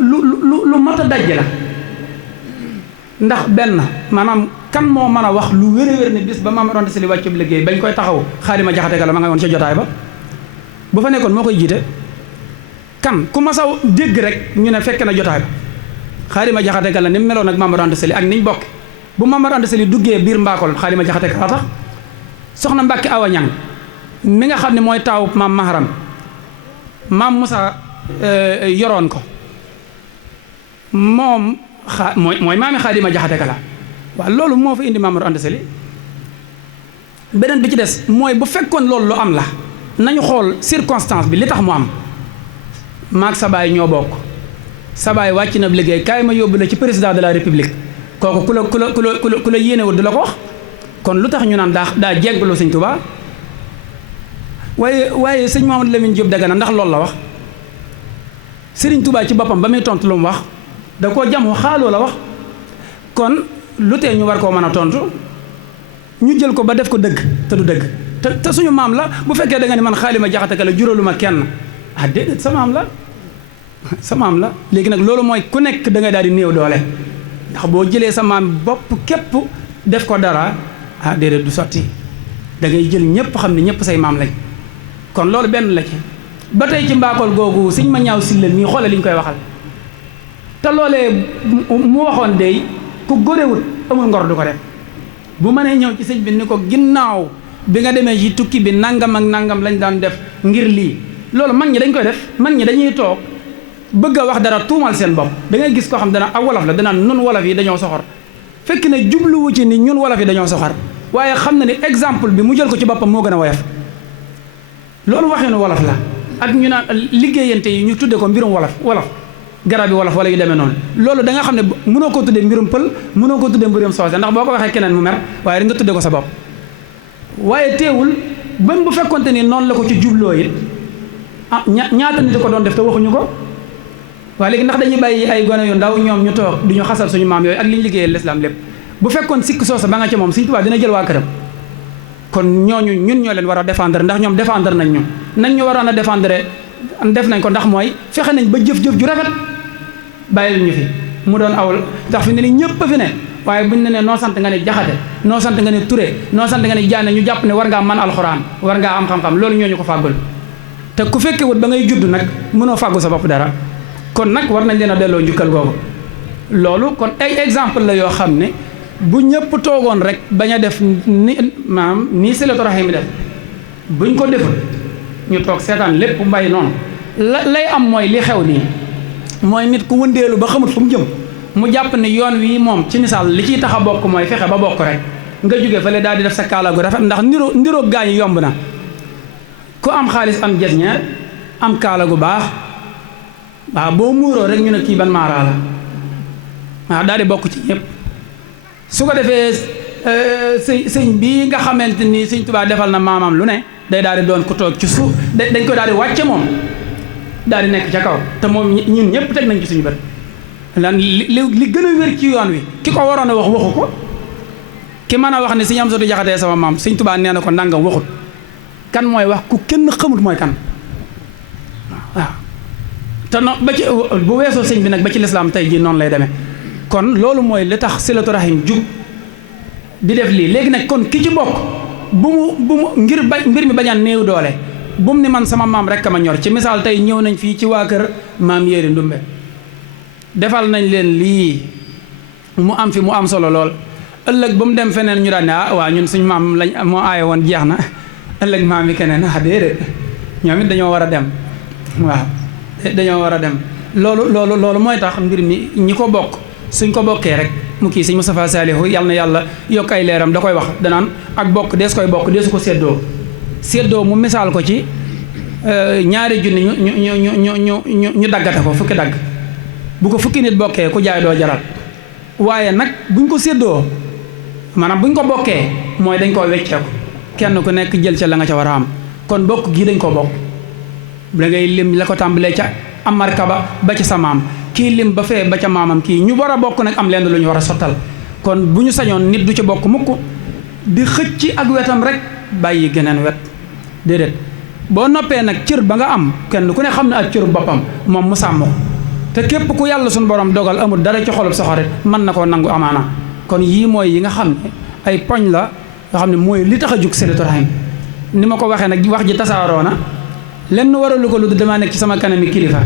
lu mat a dajj la ndax benn maanaam kan moo mën a wax lu wér ne bis ba Maam Mor Anta Sali wàccub liggéey bañ koy taxaw Xaadima Jaxate Kala ma nga woon ca jotaay ba bu fa nekkoon moo koy jiite kan ku ma saw dégg rek ñu ne fekk na jotaay ba Xaadima Jaxate Kala ni mu meloon ak Maam Mor Anta Sali ak niñ bokk bu Maam Mor Anta Sali duggee biir Mbakol Xaadima Jaxate Kala tax soxna Mbàkke Awa Ñang mi nga xam ne mooy taawu maam Maharam maam Moussa yoroon ko moom mooy maami Xaadima Jaxate Kala waaw loolu moo fa indi Maam Mor Anta Sali beneen bi ci des mooy bu fekkoon loolu lu am la nañu xool circonstance bi li tax mu am maag sa baay ñoo bokk sa baay wàcc na liggéey kaay ma yóbbu la ci président de la république kooku ku la yéenewul du la ko wax kon lu tax ñu naan daa jeggaloo sëñ Tuubaa waaye sëñ Mamadou Lamine Diop Dagana ndax loolu la wax sëriñ Tuubaa ci boppam ba muy tontu lu mu wax da koo jamu xaaloo la wax kon lu tee ñu war koo mën a tontu ñu jël ko ba def ko dëgg te du dëgg te suñu maam la bu fekkee da nga ni man Xaadima Jaxate Kala juraluma kenn déedéet sa maam la léegi nag loolu mooy ku nekk da ngay daal di néew doole ndax boo jëlee sa maam bopp képp def ko dara déedéet du sotti da ngay jël ñëpp xam ne ñëpp say maam lañ kon loolu benn la ci ba tey ci Mbakol googu sëñ ma ñaaw silla mii xoole li ñu koy waxal te loolee mu waxoon dey ku góorewut amul ngor du ko def bu mënee ñëw ci sëñ bi ni ko ginnaaw bi nga demee ci tukki bi nangam ak nangam lañ daan def ngir lii loolu mag ñi dañ koy def mag ñi dañuy toog bëgg a wax dara tuumal seen bopp da ngay gis koo xam dana ak wolof la danaan nun wolof yi dañoo soxor fekk ne jubluwu ci ni ñun wolof yi dañoo soxor waaye xam na ni exemple bi mu jël ko ci boppam moo gën a woyof loolu waxeenu wolof la ak ñu naan liggéeyante yi ñu tudde ko mbirum wolof garab yi wolof wala yu demee noonu loolu da nga xam ne mënoo ko tuddee mbirum pël mënoo ko tuddee mbirum soose ndax boo ko waxee keneen mu mer waaye rek nga tudde ko sa bopp waaye teewul même bu fekkonte ni noonu la ko ci jubloo it ñaata nit ko doon def te waxuñu ko waaye léegi ndax dañuy bàyyi ay gone yu ndaw ñoom ñu toog du ñu xasal suñu maam yooyu ak li ñu liggéeyee l'islam lépp bu fekkoon sikk soosa ba nga ca moom Sëñ Tuubaa dina jël waa këram kon ñooñu ñun ñoo leen war a défendre ndax ñoom défendre nañ nañ ñu waroon a défendre def nañ ko ndax mooy fexe nañ ba jëf-jëf ju rafet bàyyil ñu fi mu doon awul ndax fi ne ni ñëpp a fi ne waaye buñ ne ne noo sant nga ne Jaxate noo sant nga ne Ture noo sant nga ne Jaane ñu jàpp ne war ngaa mën alxuraan war ngaa am xam-xam loolu ñooñu ko fàggul te ku fekkee wut ba ngay judd nag mënoo fàggu sa bopp dara kon nag war nañ leen a delloo njukkal googu loolu kon ay exemple la yoo xam ne bu ñëpp toogoon rek bañ a def ni maam nii silatu rahim def buñ ko deful ñu toog seetaan lépp mbay noonu lay am mooy li xew nii mooy nit ku wëndeelu ba xamut fu mu jëm mu jàpp ne yoon wi moom ci misaal li ciy tax a bokk mooy fexe ba bokk rek nga jóge fële daal di def sa kaala gu rafet ndax niroo gaañu yomb na ku am xaalis am jesñeer am kaala gu baax waaw boo muuroo rek ñu ne kii ban maaraa la waaw daal di bokk ci ñëpp su ko defee sëñ bii nga xamante ni sëñ Tuubaa defal na maamam lu ne day daal di doon ku toog ci suuf dañ ko daal di wàcce moom daal di nekk ca kaw te moom ñun ñëpp teg nañ ci suñu bët lan li gën a wér ci yoon wi ki ko waroon a wax waxu ko ki mën a wax ne sëñ Amsatu Jaxate sama maam sëñ Tuubaa nee na ko nangam waxut kan mooy wax ku kenn xamut mooy kan waaw te no ba ci bu weesoo sëñ bi nag ba ci lislaam tey jii noonu lay demee kon loolu mooy li tax silatu rahim jug di def lii léegi nag kon ki ci bokk bu mu ngir mbir mi bañaan néew doole bu mu ni man sama maam rek a ma ñor ci misaal tey ñëw nañ fii ci waa kër maam Yéeri Ndumbe defal nañ leen lii mu am fi mu am solo lool ëllëg bu mu dem feneen ñu daan ne ah waa ñun suñ maam lañ moo aaye woon jeex na ëllëg maam yi keneen ah déedéet ñoom it dañoo war a dem waaw dañoo war a dem loolu mooy tax mbir mi ñi ko bokk suñ ko bokkee rek mu kii sëñ Moustapha Salihu yàlla na yàlla yokk ay leeram da koy wax danaan ak bokk dees koy bokk deesu ko séddoo mu misaal ko ci ñaari junni ñu daggate ko fukki dagg bu ko fukki nit bokkee ku jaay doo jaral waaye nag buñ ko séddoo maanaam buñ ko bokkee mooy dañ koo wecceeku kenn ku nekk jël ca la nga ca war a am kon bokk gii dañ koo bokk da ngay lim la ko tàmbalee ca amarkaba ba ci sa maam kii lim ba fee ba ca maamam kii ñu war a bokk nag am lenn lu ñu war a sottal kon bu ñu sañoon nit du ci bokk mukk di xëcc ak wetam rek bàyyi geneen wet déedéet boo noppee nag cër ba nga am kenn ku ne xam ne ak cëru boppam moom mu sàmm ko te képp ku yàlla suñu borom dogal amul dara ci xolub soxorit mën na koo nangu amaana kon yii mooy yi nga xam ne ay poñ la nga xam ne mooy li tax a jug silatu rahim ni ma ko waxee nag wax ji tasaaroo na lenn waralu ko lu damaa nekk ci sama kanami kilifa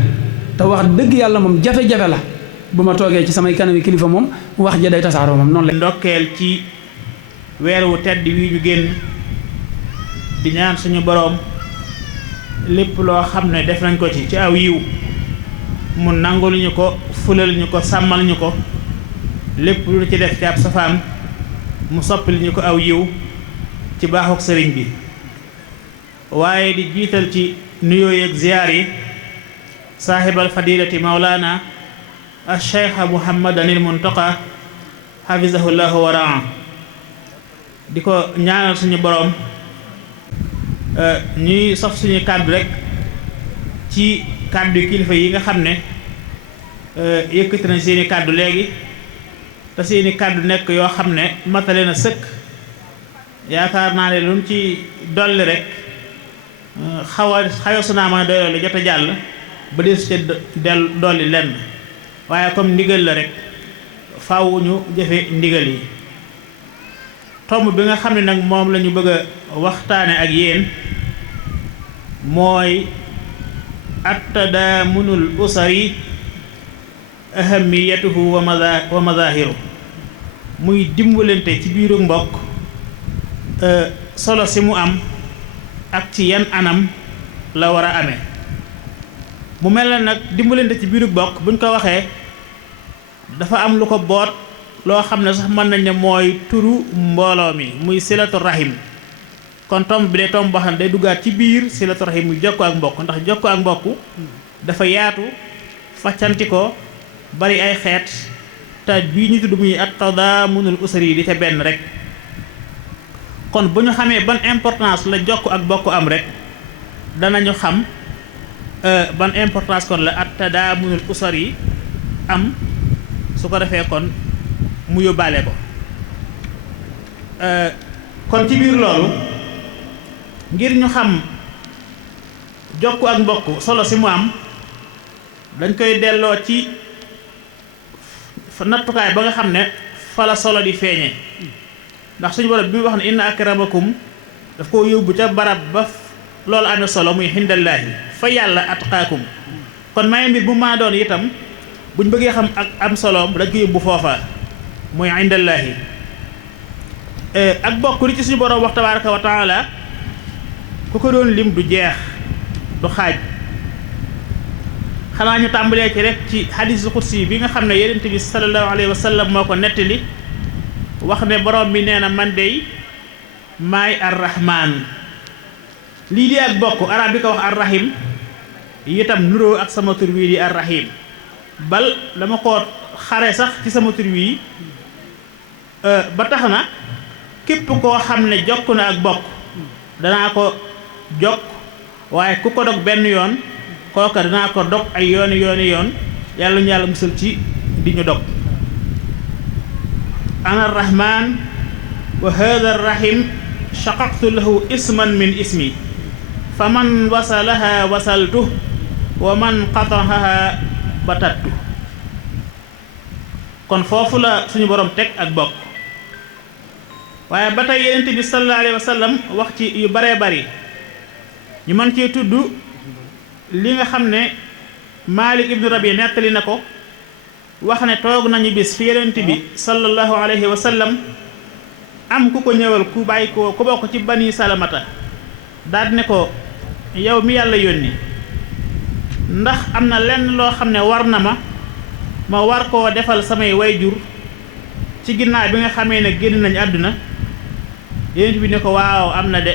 te wax dëgg yàlla moom jafe-jafe la bu ma toogee ci samay kanami kilifa moom wax ja day tasaaroo moom noonu la. ndokkeel ci weer wu tedd wi ñu génn di ñaan suñu boroom lépp loo xam ne def nañ ko ci aw yiw mu nangul ñu ko fulal ñu ko sàmmal ñu ko lépp lu ci def ci ab safaan mu soppil ñu ko aw yiw ci baaxuk sëriñ bi waaye di jiital ci nuyoo yeeg ziyaar yi saaxibal fadilati mawlaana al cheikh muhammadanil muntaqa xafisahullahu wa raa di ko ñaanal suñu boroom ñuy sof suñu kàddu rek ci kàddu kilifa yi nga xam ne yëkkati nañ seeni kàddu léegi te seeni kàddu nekk yoo xam ne matale na sëkk yaakaar naa ne lu mu ci dolli rek xawa su naa mën a doyloo li jot a jàll ba dee su ca dolli lenn waaye comme ndigal la rek faaw ñu jëfe ndigal yi tomb bi nga xam ne nag moom la ñu bëgg a waxtaane ak yéen mooy attadaamunul usari ahamiyatuhu wa madaahiru muy dimbalante ci biiru mbokk solo si mu am ak ci yan anam la war a amee mu mel na nag dimbalante ci biiru mbokk buñ ko waxee dafa am lu ko boot loo xam ne sax mën nañ ne mooy turu mbooloo mi muy silatu rahim kon tomb bi de tomb boo xam ne day duggaat ci biir silatu rahim muy jokko ak mbokk ndax jokko ak mbokk dafa yaatu faccanti ko bari ay xeet te bii ñu tudd muy at-tadaamunul usri di ca benn rek kon bu ñu xamee ban importance la jokk ak bokk am rek danañu xam ban importance kon la at-tadaamunul usri am su ko defee kon mu yóbbaale ko kon ci biir loolu ngir ñu xam jokk ak mbokk solo si mu am dañ koy delloo ci nattukaay ba nga xam ne fa la solo di feeñe ndax suñu borom bi mu wax ne inna akramakum daf koo yóbbu ca barab ba loolu amee solo muy xindallaahi fa yàlla atqaakum kon may mbir bu maa doon itam buñ bëggee xam ak am soloom dañ ko yóbbu foofa muy indallaahi ak bokk li ci suñu borom wax tabaaraka wa taala ku ko doon lim du jeex du xaaj xanaa ñu tàmbalee ci rek ci hadiisul qudsi bi nga xam ne yonent bi sallallahu alayhi wa sallam moo ko nettali wax ne borom bi nee na man dey maay arrahman lii di ak bokk arab bi ko wax arrahim itam nuroo ak sama tur wii di arrahim bal dama ko xare sax ci sama tur wii ba tax na képp koo xam ne jokk na ak bokk danaa ko jokk waaye ku ko dog benn yoon kooka danaa ko dog ay yooni yoon yàlla ñu yàlla musal ci di ñu dog ana arrahman wa hadha arrahim shaqaqtu lahu isman min ismi fa man wasalaha wasaltu wa man qatahaha batattu kon foofu la suñu borom teg ak bokk waaye ba tey yonent bi sallallahu alayhi wa sallam wax ci yu baree bari ñu mën cee tudd li nga xam ne Malik ibnu Rabi nettali na ko wax ne toog nañu bis fi yonent bi sallallahu alayhi wa sallam am ku ko ñëwal ku bàyyi ko ku bokk ci bani salamata daal ne ko yow mi yàlla yónni ndax am na lenn loo xam ne war na ma war koo defal samay wayjur ci ginnaaw bi nga xamee ne génn nañu àdduna yonent bi ne ko waaw am na de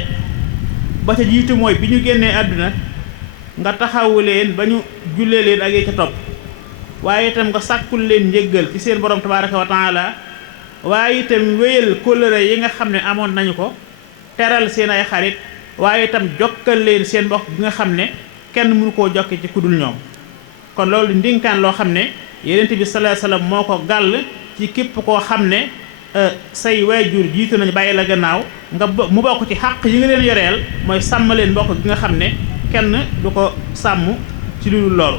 ba ca jiitu mooy bi ñu génnee àdduna nga taxawu leen ba ñu jullee leen ak yi ca topp waaye itam nga sàkkul leen njéggal ci seen borom tabaaraka wa taala waaye itam wéyal kóllëre yi nga xam ne amoon nañu ko teral seen ay xarit waaye itam jokkal leen seen mbokk bi nga xam ne kenn mënu koo jokke ci kudul ñoom kon loolu ndinkaan loo xam ne yonent bi sallallahu alayhi wasallam moo ko gàll ci képp koo xam ne say waajur jiitu nañu bàyyi la gannaaw nga mu bokk ci xàq yi nga leen yoreel mooy sàmm leen mbokk gi nga xam ne kenn du ko sàmm ci lu dul loolu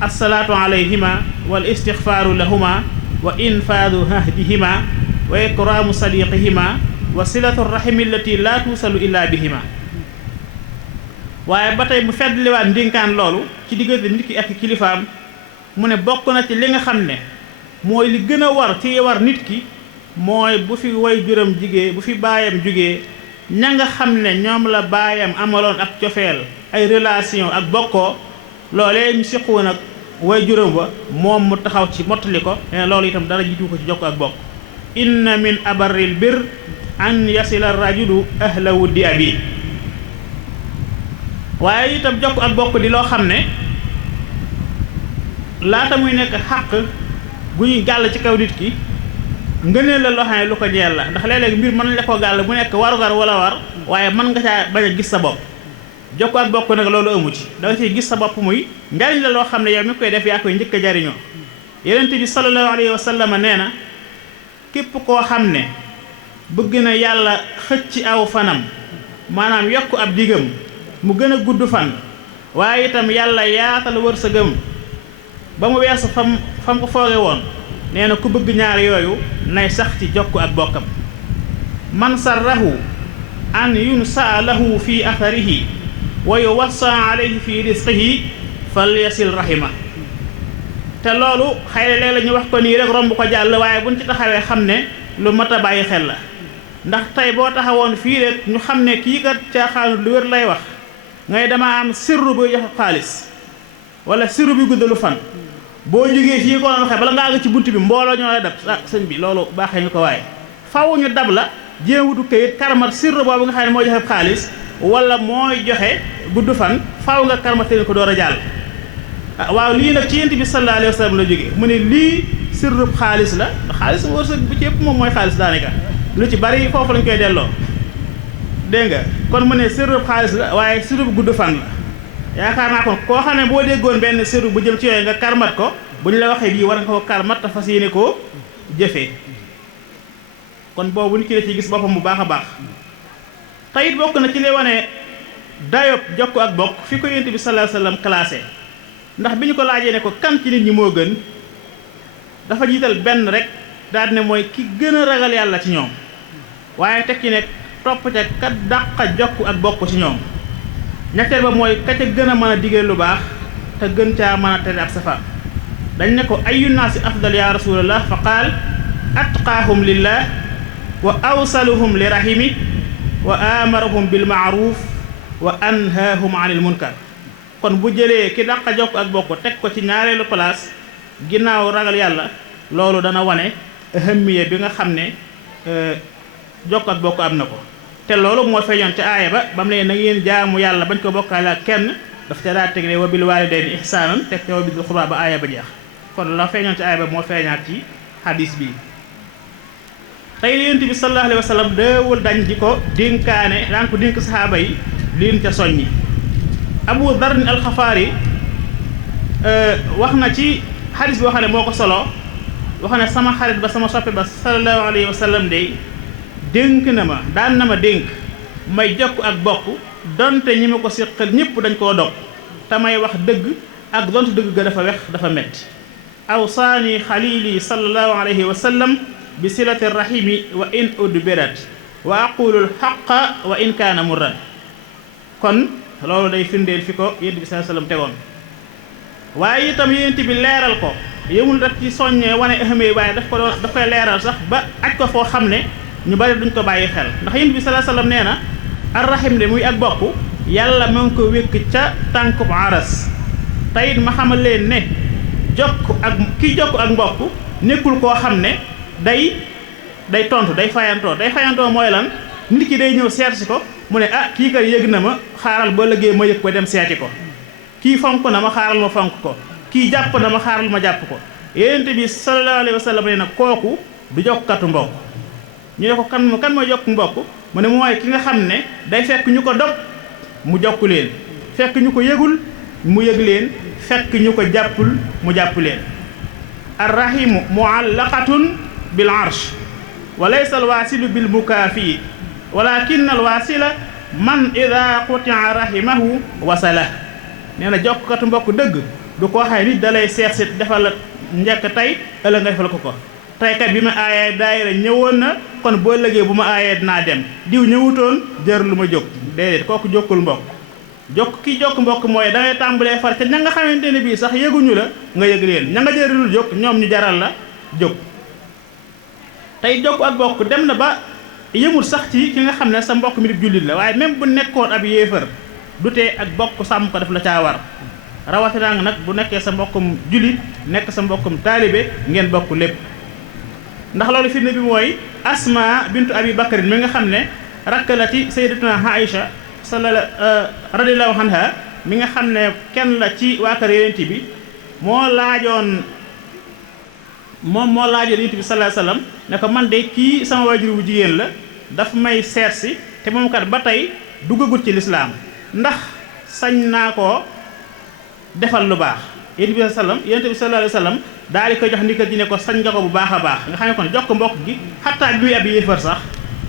assalaatu alayhima wal istixfaaru lahuma wa infaadu ahdihima wa ikraamu sadiqihima wa silatu rahimi allati laa tuusalu illa bihima waaye ba tey mu feddliwaat ndénkaan loolu ci diggante nit ki ak kilifaam mu ne bokk na ci li nga xam ne mooy li gën a war ci war nit ki mooy bu fi waajuram jigee bu fi baayam jugee ña nga xam ne ñoom la baayam amaloon ak cofeel ay relation ak bokkoo loolee ñu siqoon ak waajuram ba moom mu taxaw ci mottali ko loolu itam dara jiitu ko ci jokk ak bokk inna min abarril bir an yasila rajulu ahla wuddi abi waaye itam jokk ak bokk di loo xam ne laata muy nekk xàq gu ñuy gàll ci kaw nit ki ngëneel la loo xam ne lu ko ñeel la ndax léeg-léeg mbir mën nañ la koo gàll mu nekk warugar wala war waaye mën nga caa bañ a gis sa bopp jokk ak bokk nag loolu amu ci da nga ciy gis sa bopp muy njariñ la loo xam ne yow mi koy def yaa koy njëkk a jariñoo yonent bi sallallahu alayhi wa sallam nee na képp koo xam ne bëgg na yàlla xëcc aw fanam maanaam yokk ab digam mu gën a gudd fan waaye itam yàlla yaatal wërsëgam ba mu weesu fam ko fooge woon nee na ku bëgg ñaar yooyu nay sax ci jokk ak bokkam man sarrahu an yunsa lahu fi atharihi wa yuwassa alayhi fi rizqihi falyasil rahima te loolu xëy na léeg la ñu wax ko nii rek romb ko jàll waaye buñ ci taxawee xam ne lu mat a bàyyi xel la ndax tey boo taxawoon fii rek ñu xam ne kii kat caaxaanu lu wér lay wax ngay dama am sirru buy joxe xaalis wala sirru bi guddalu fan boo jógee fii ko doon waxee bala nga àgg ci bunt bi mbooloo ñoo la dab sëñ bi loolu baaxee ñu ko waaye faw ñu dab la jéem wutu këyit karmat sirru boobu nga xam ne moo joxe xaalis wala mooy joxe gudd fan faw nga karmat leen ko door a jàll waaw lii nag ci yonent bi sallallahu alayhi wa sallam la jógee mu ne lii sirru xaalis la ndax xaalis wërsëg bu ci ëpp moom mooy xaalis daanaka lu ci bari foofu lañ koy delloo dégg nga kon mu ne sirru xaalis la waaye sirru gudd fan la yaakaar naa kon koo xam ne boo déggoon benn sirru bu jëm ci yooyu nga karmat ko bu ñu la waxee bii war nga ko karmat te fas yéene koo jëfee kon boobu nit ki la ci gis boppam bu baax a baax te it bokk na ci li wane dayob jokk ak bokk fi ko yonent bi sallallahu alayhi wasallam classé ndax bi ñu ko laajee ne ko kan ci nit ñi moo gën dafa jiital benn rek daal ne mooy ki gën a ragal yàlla ci ñoom waaye teg ci ne topp ca ka dàqa jokk ak bokk ci ñoom ñetteel ba mooy ka ca gën a mën a digal lu baax te gën caa mën a tere ab safaan dañ ne ko ayu naasi afdal ya rasulallah fa qaal atqaahum lillah wa awsaluhum li rahimi wa amarahum bil maaruf wa anhaahum anil munkar kon bu jëlee ki dàqa jokk ak bokk teg ko ci ñaareelu place ginnaaw ragal yàlla loolu dana wane ahamiya bi nga xam ne jokk ak bokk am na ko te loolu moo feeñoon ca aaya ba bam ne na ngeen jaamu yàlla bañ ko bokkaale ak kenn daf ca daa teg ne wa bil waalidayni ihsaanan teg ca wa bil qurbaa ba aaya ba jeex kon la feeñoon ca aaya ba moo feeñaat ci hadis bi tey Yonent bi sallallahu alayhi wa sallam deewul dañ di ko dénkaane daan ko dénk saxaaba yi liin ca soññi. Abu Dar al-Xafaari wax na ci xadis boo xam ne moo ko solo wax ne sama xarit ba sama soppe ba sallallahu alayhi wa sallam de dénk na ma daan na ma dénk may jokk ak bokk donte ñi ma ko séqal ñëpp dañ koo dog te may wax dëgg ak donte dëgg ga dafa wex dafa metti awsaani xalili sallallahu alayhi wa sallam bi silati rahimi wa in udbirat wa aqulu alxaqa wa in kaana murran. kon loolu day firndeel fi ko Yonent bi sallallahu alayhi wa sallam tegoon waaye itam Yonent bi leeral ko yëmul rek ci soññee wane ahame waaye daf koy leeral sax ba aj ko foo xam ne ñu bari duñ ko bàyyi xel ndax Yonent bi sallallahu alayhi wa sallam nee na arrahim de muy ak bokk yàlla ma ngi ko wékk ca tànkub aras tayit ma xamal leen ne kii jokk ak mbokk nekkul koo xam ne day tontu day fayantoo mooy lan nit ki day ñëw seet si ko mu ne kii kay yëg na ma xaaral ba liggéey ma yëg ko dem seeti ko kii fonk na ma xaaral ma fonk ko kii jàpp na ma xaaral ma jàpp ko. Yonent bi sallallahu alayhi wa sallam ne nag kooku du jokkatu mbokk ñu ne ko kan mooy jokk mbokk mu ne mooy ki nga xam ne day fekk ñu ko dog mu jokk leen fekk ñu ko yëgul mu yëg leen fekk ñu ko jàppul mu jàpp leen. arrahimu muallaqatun bil arsh wa laysa alwaasilu bil mukaafi walakin alwaasila man ida qutia rahimahu wasala. nee na jokkatu mbokk dëgg du ko waxee nit dalay seet si defal la njëkk tey ëllëg nga defal ko tey kat bi ma aayee daayira ñëwoon na kon boo lëgee bu ma aayee dinaa dem diw ñëwutoon jër lu ma jóg déedéet kooku jokkul mbokk ki jokk mbokk mooy da ngay tàmbalee far ca ña nga xamante ne bii sax yëguñu la nga yëg leen ña nga jëralul jóg ñoom ñu jaral la jóg. tey jokk ak bokk dem na ba yëmul sax ci ki nga xam ne sa mbokk mi di jullit la waaye même bu nekkoon ab yéefar du tee ak bokk sàmm ko def la caa war rawatina nag bu nekkee sa mbokkum jullit nekk sa mbokkum taalibe ngeen bokk lépp. ndax loolu firnde bi mooy Asma bintu Abi Bakrin mi nga xam ne rakk la ci sayyidatuna Aïcha radiyallahu anha mi nga xam ne kenn la ci waa kër Yonent bi moo laajoon Yonent bi sallallahu alayhi wasallam ne ko man de kii sama waajur bu jigéen la daf may seet si te moom kat ba tey duggagut ci lislaam ndax sañ naa koo defal lu baax. Yonent bi sallallahu alayhi wasallam daal di koy jox ndigal ji ne ko sañ nga ko bu baax a baax nga xam ne kon jox ko mbokk gi xattaa bi muy ab yéefar sax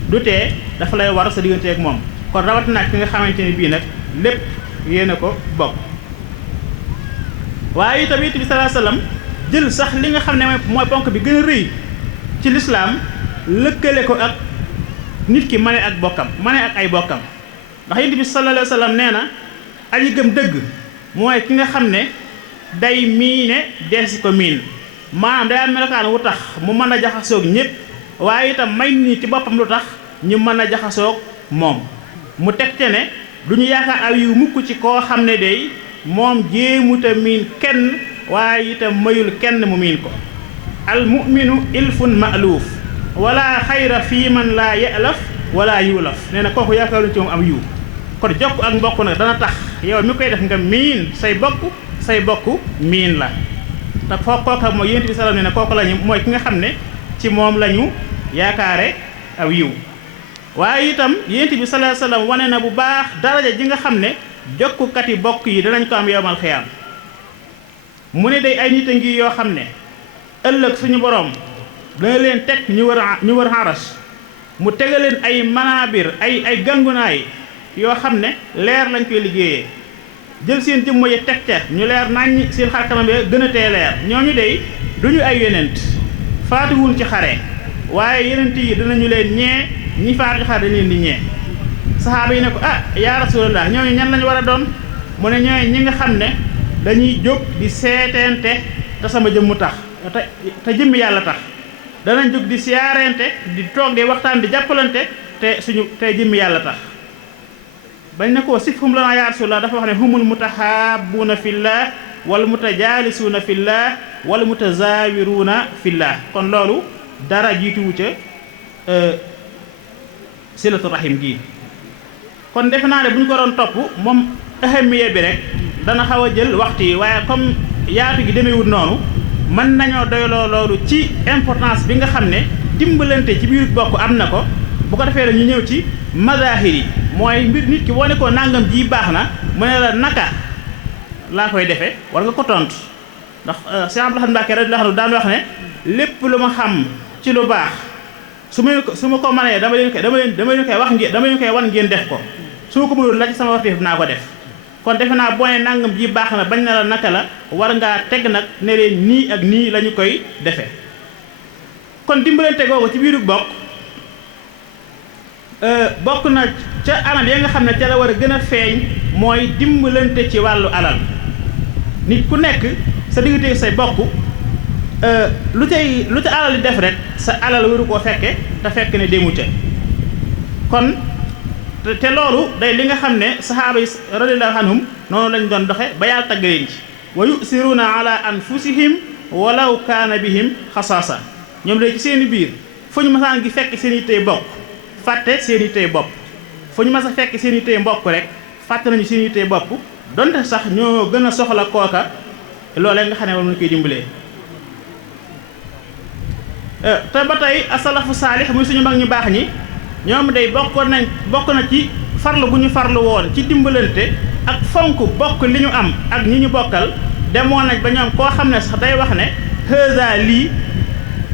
du tee dafa lay war sa diggante ak moom kon rawatina ki nga xamante ne bii nag lépp yéen a ko bokk. waaye itam Yonent bi sallallahu alayhi wasallam jël sax li nga xam ne mooy ponk bi gën a rëy ci lislaam lëkkale ko ak nit ki mane ak bokkam mane ak ay bokkam ndax Yonent bi sallallahu alayhi wasallam nee na aji gëm dëgg mooy ki nga xam ne day miine deesi ko miin maanaam day am melokaan wu tax mu mën a jaxasoog ñëpp waaye itam may nit ci boppam lu tax ñu mën a jaxasoog moom mu teg te ne du ñu yaakaar aw yu mukk ci koo xam ne day moom jéemuta miin kenn waaye itam mayul kenn mu miin ko. al mu'minu ilfun ma'luuf wala xayra fii man laa ya'laf wala yuulaf nee na kooku yaakaaruñu ci moom am yiw kon jokk ak mbokk nag dana tax yow mi koy def nga miin say bokk miin la te kooka mooy Yonent bi sallallahu alayhi wasallam ne kooku lañu mooy ki nga xam ne ci moom la ñu yaakaare aw yiw waaye itam Yonent bi sallallahu alayhi wasallam wane na bu baax daraja ji nga xam ne jokkukat yi bokk yi danañ ko am yowmal xiyaam mu ne day ay nit a ngi yoo xam ne ëllëg suñu borom dana leen teg ñu wër aras mu tega leen ay manaabir ay gangunaay yoo xam ne leer lañ koy liggéeyee jël seen jëmmo yi teg ca ñu leer nañ seen xar kanam yi gën a tee leer ñooñu dey duñu ay yonent faatuwuñ ci xare waaye yonent yi dinañu leen ñee ñi faatu ci xare dañ leen di ñee saxaaba yi ne ko yaa rasulallah ñooñu ñan lañu war a doon mu ne ñooy ñi nga xam ne dañuy jóg di seeteente te sama jëmmu tax te jëmmi yàlla tax danañ jóg di siyaareente di toog di waxtaan di jàppalante te jëmmi yàlla tax bañ ne ko sifhum lana ya rasulullah dafa wax ne humul mutahabbuuna fillah wal mutajaalisuuna fillah wal mutazaawiruuna fillah kon loolu dara jiituwu ca silatu rahim gi kon defe naa ne bu ñu ko doon topp moom ahamiya bi rek dana xaw a jël waxtu yi waaye comme yaatu gi demeewul noonu mën nañoo doyloo loolu ci importance bi nga xam ne dimbalante ci biir bokk am na ko bu ko defee la ñu ñëw ci mazahir yi mooy mbir nit ki boo ne ko nangam ji baax na mu ne la naka laa koy defee war nga ko tontu ndax Cheikh Abdou Lahad Mbacké radiyallahu anhu daan wax ne lépp lu ma xam ci lu baax su ma ko mënee dama leen koy wax ngeen dama leen koy wan ngeen def ko su ma ko mënul la ci sama warteef dinaa ko def kon defe naa boo ne nangam ji baax na bañ na la naka la war ngaa teg nag ne leen nii ak nii la ñu koy defee kon dimbalante googu ci biiru bokk na ca anam ya nga xam ne ca la war a gën a feeñ mooy dimbalante ci wàllu alal nit ku nekk sa diggante say bokk lu ca alal di def rek sa alal waru koo fekke te fekk ne dému ca kon te loolu day li nga xam ne saxaaba yi radiyallahu anhum noonu lañ doon doxe ba yàlla tagg leen ci wa yusiruuna ala anfusihim walaw kaana bihim xasaasa ñoom day ci seeni biir fu ñu masaan gi fekk seen i tey bokk fàtte seen i tey bopp fu ñu mas a fekk seen i tey mbokk rek fàtte nañu seen i tey bopp donte sax ñoo gën a soxla kooka loolee nga xam ne war nañu koy dimbalee te ba tey asalafu saalix muy suñu mag ñu baax ñi ñoom day bokk na ci farlu bu ñu farlu woon ci dimbalante ak fonk bokk li ñu am ak ñi ñu bokkal demoon nañ ba ñoom koo xam ne sax day wax ne heusa lii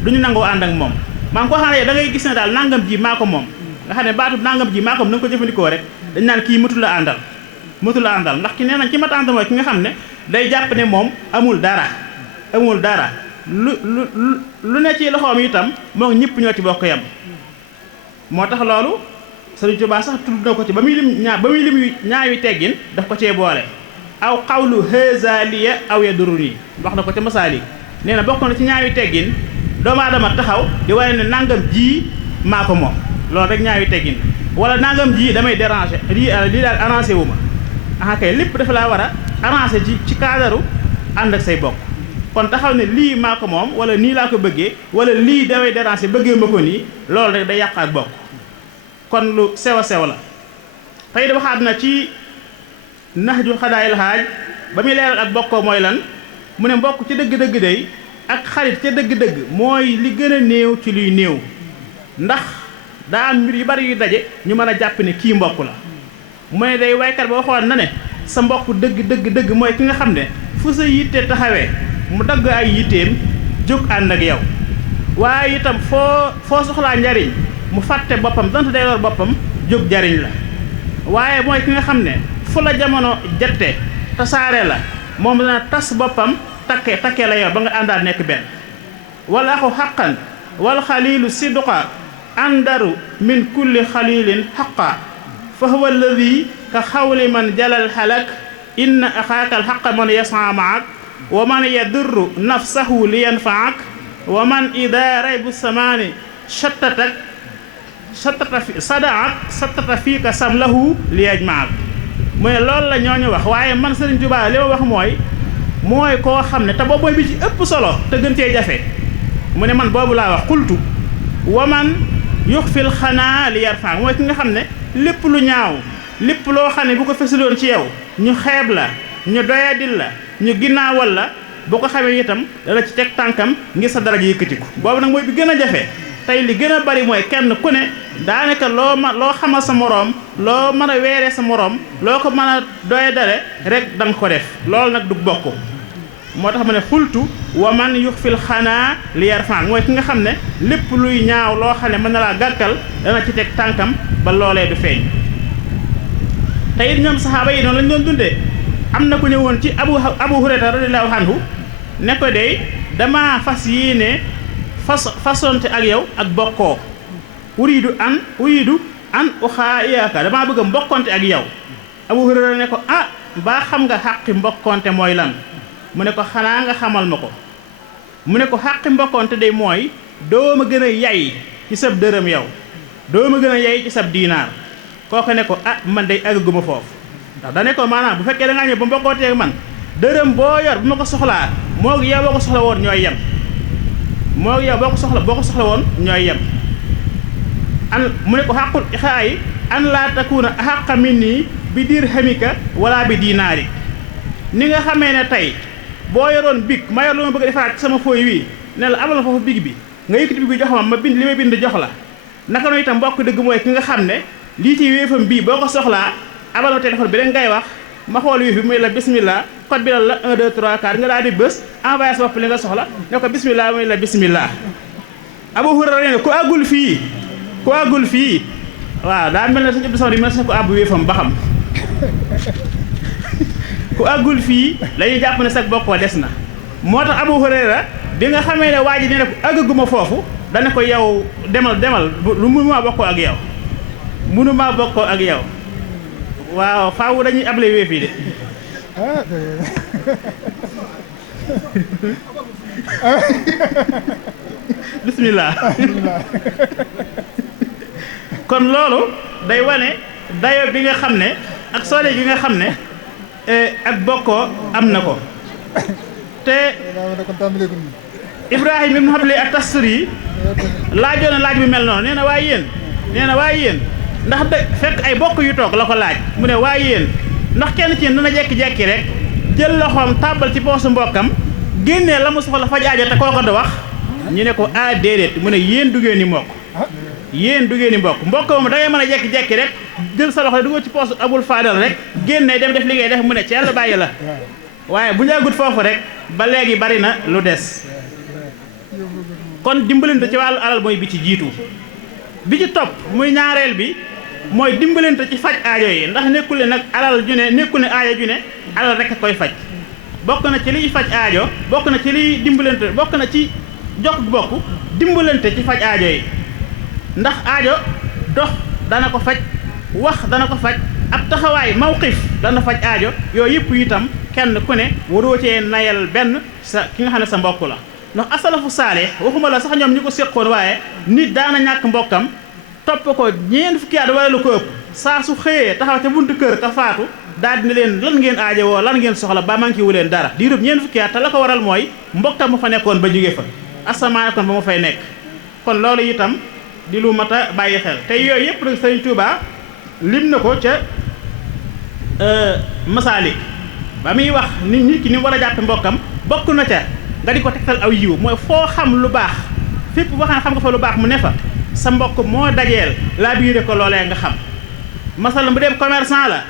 du ñu nangoo ànd ak moom maanaam koo xam ne da ngay gis ne daal nangam ji maa ko moom nga xam ne baatu nangam ji maa ko moom na nga ko jëfandikoo rek dañ naan kii mëtu la àndal ndax ki nee nañ ci mat àndal mooy ki nga xam ne day jàpp ne moom amul dara lu ne ci loxoom itam moo ñëpp ñoo ci bokk yam moo tax loolu Sëriñ Tuubaa sax tudd na ko ci ba muy lim ñaawi teggin daf ko cee boole aw xawlu hezaliya aw yaduruni wax na ko ca masaalik nee na bokk na ci ñaawi teggin doomu aadama taxaw di wane ne nangam ji maa ko moom loolu rek ñaawi teggin wala nangam ji damay déranger lii daal arrangé wu ma ah kay lépp dafa laa war a arrangé ci kaadaru ànd ak say bokk kon taxaw ne lii maa ko moom wala nii laa ko bëggee wala lii damay déranger bëggee ma ko nii loolu rek day yàq ak bokk kon lu sew a sew la tey da waxaat na ci Nahju Xadaayil Haaj ba muy leeral ak bokkoo mooy lan mu ne mbokk ci dëgg-dëgg day ak xarit ca dëgg-dëgg mooy li gën a néew ci luy néew ndax daa am mbir yu bari yu daje ñu mën a jàpp ne kii mbokk la mu ne day waykat ba waxoon na ne sa mbokk dëgg mooy ki nga xam ne fu sa yitte taxawee mu dagg ay yitteem jóg ànd ak yow waaye itam foo soxlaa njariñ mu fàtte boppam donte day lor boppam jóg jariñ la waaye mooy ki nga xam ne fu la jamono jette tasaare la moom dana tas boppam takkee la yow ba nga àndaat nekk benn wala axu xaqan wal xaliilu sidqa andaru min kulli xaliilin xaqa fa huwa alladi ka xawli man jalal xalak inna axaaka alxaqa man yasaa maak wa man yadurru nafsahu li yanfaak wa man ida raybu samaani sattata fiika samlahu li yajmaak mu ne loolu la ñooñu wax waaye man Sëriñ Tuubaa li ma wax mooy koo xam ne te boobu mooy bi ci ëpp solo te gën cee jafe mu ne man boobu laa wax xultu wa man yuxfil xanaa li yarfaak mooy ki nga xam ne lépp lu ñaaw lépp loo xam ne bu ko fësaloon ci yow ñu xeeb la ñu doyadil la ñu ginnaawal la boo ko xamee itam dana ci teg tànkam ngir sa daraja yëkkatiku boobu nag mooy bi gën a jafe tey li gën a bari mooy kenn ku ne daanaka loo xamal sa moroom loo mën a weeree sa moroom loo ko mën a doyadale rek da nga ko def loolu nag du bokk moo tax ma ne xultu wa man yuxfil xanaa li yarfaan mooy ki nga xam ne lépp luy ñaaw loo xam ne mën na laa gàkkal dana ci teg tànkam ba loolee du feeñ te it ñoom saxaaba yi noonu lañ doon dundee am na ku ñëwoon ci abu hurayra radiyallahu anhu ne ko dey dama fas yéene fasonte ak yow ak bokkoo uriidu an uxaayaka damaa bëgg a mbokkonte ak yow abu hurayra ne ko baa xam nga xaqi mbokkonte mooy lan mu ne ko xanaa nga xamal ma ko mu ne ko xaqi mbokkonte day mooy doo ma gën a yay ci sab dërëm yow doo ma gën a yay ci sab diinaar kooku ne ko man day àgguma foofu ndax da ne ko maanaam bu fekkee da ngaa ñëw ba mbokkoonteeg man dërëm boo yor bu ma ko soxlaa moo yow boo ko soxla woon ñooy yem moo yow boo ko soxla woon ñooy yem mu ne ko xaqul ixaayi an laa takuna xaqa minni bi dirhamika wala bi diinaari ni nga xamee ne tey boo yoroon big ma yor lu ma bëgg a defaraat ci sama fooy wii ne la amal foofu big bi nga yëkkati bi jox ma bind li may bind jox la naka noonu itam mbokk dëgg mooy ki nga xam ne lii ci wéefam bii boo ko soxlaa abal ma téléphone bi rek ngay wax ma xool wéef bi muy la bismillah code bi la 1 2 3 4 nga daal di bës envoyé sa bopp li nga soxla ne ko bismillah muy la bismillah. Abu Hurayra ne ku àggul fii waaw daa mel ne suñu Abdou Samad yi mel ne ko àbb wéefam ba xam ku àggul fii lañuy jàpp ne sag bokkoo des na moo tax Abu Hurayra bi nga xamee ne waa ji nee na ko àggaguma foofu dana ko yow demal lu mënumaa bokkoo ak yow waaw faaw dañuy able wéef yi de bismillah kon loolu day wane dayo bi nga xam ne ak soole bi nga xam ne ak bokkoo am na ko te Ibrahim ibn Habli at-Tasturi laajoon na laaj bu mel noonu nee na waaye yéen ndax fekk ay bokk yu toog la ko laaj mu ne waaye yéen ndax kenn ci yéen dana jekki-jekki rek jël loxoom tàbbal ci poosu mbokkam génnee la mu soxla faj aajo te kooko du wax ñu ne ko déedéet mu ne yéen duggee ni mbokk mbokk moom da ngay mën a jekki-jekki rek jël sa loxo dugal ci poosu Abul Fadal rek génnee dem def li ngay def mu ne ci yàlla bàyyi la waaye bu ñu àggut foofu rek ba léegi bari na lu des kon dimbalante ci wàllu alal mooy bi ci jiitu bi ci topp muy ñaareel bi mooy dimbalante ci faj aajo yi ndax nekkul ne nag alal ju ne nekkul ne aajo ju ne alal rek a koy faj bokk na ci liy faj aajo bokk na ci liy dimbalante bokk na ci jokk bokk dimbalante ci faj aajo yi ndax aajo dox dana ko faj wax dana ko faj ab taxawaay mawqif dana faj aajo yooyu yëpp itam kenn ku ne waroo cee nayal benn sa ki nga xam ne sa mbokk la ndax asalafu saalih waxuma la sax ñoom ñu ko séqoon waaye nit daana ñàkk mbokkam topp ko ñeent fukki at wala lu ko ëpp saa su xëyee taxaw ca buntu kër ka faatu daal dina leen lan ngeen aajowoo lan ngeen soxla ba manqué wu leen dara diirub ñeent fukki at te la ko waral mooy mbokkam mu fa nekkoon ba jóge fa asamaan kon ba mu fay nekk kon loolu itam di lu mat a bàyyi xel te yooyu yëpp rek Sëriñ Tuubaa lim na ko ca Masaalik ba muy wax nit ki ni mu war a jàppe mbokkam bokk na ca nga di ko tegtal aw yiw mooy foo xam lu baax fépp boo xam nga fa lu baax mu ne fa sa mbokk moo dajeel laa biire ko loolee nga xam masala bu dee commerçant la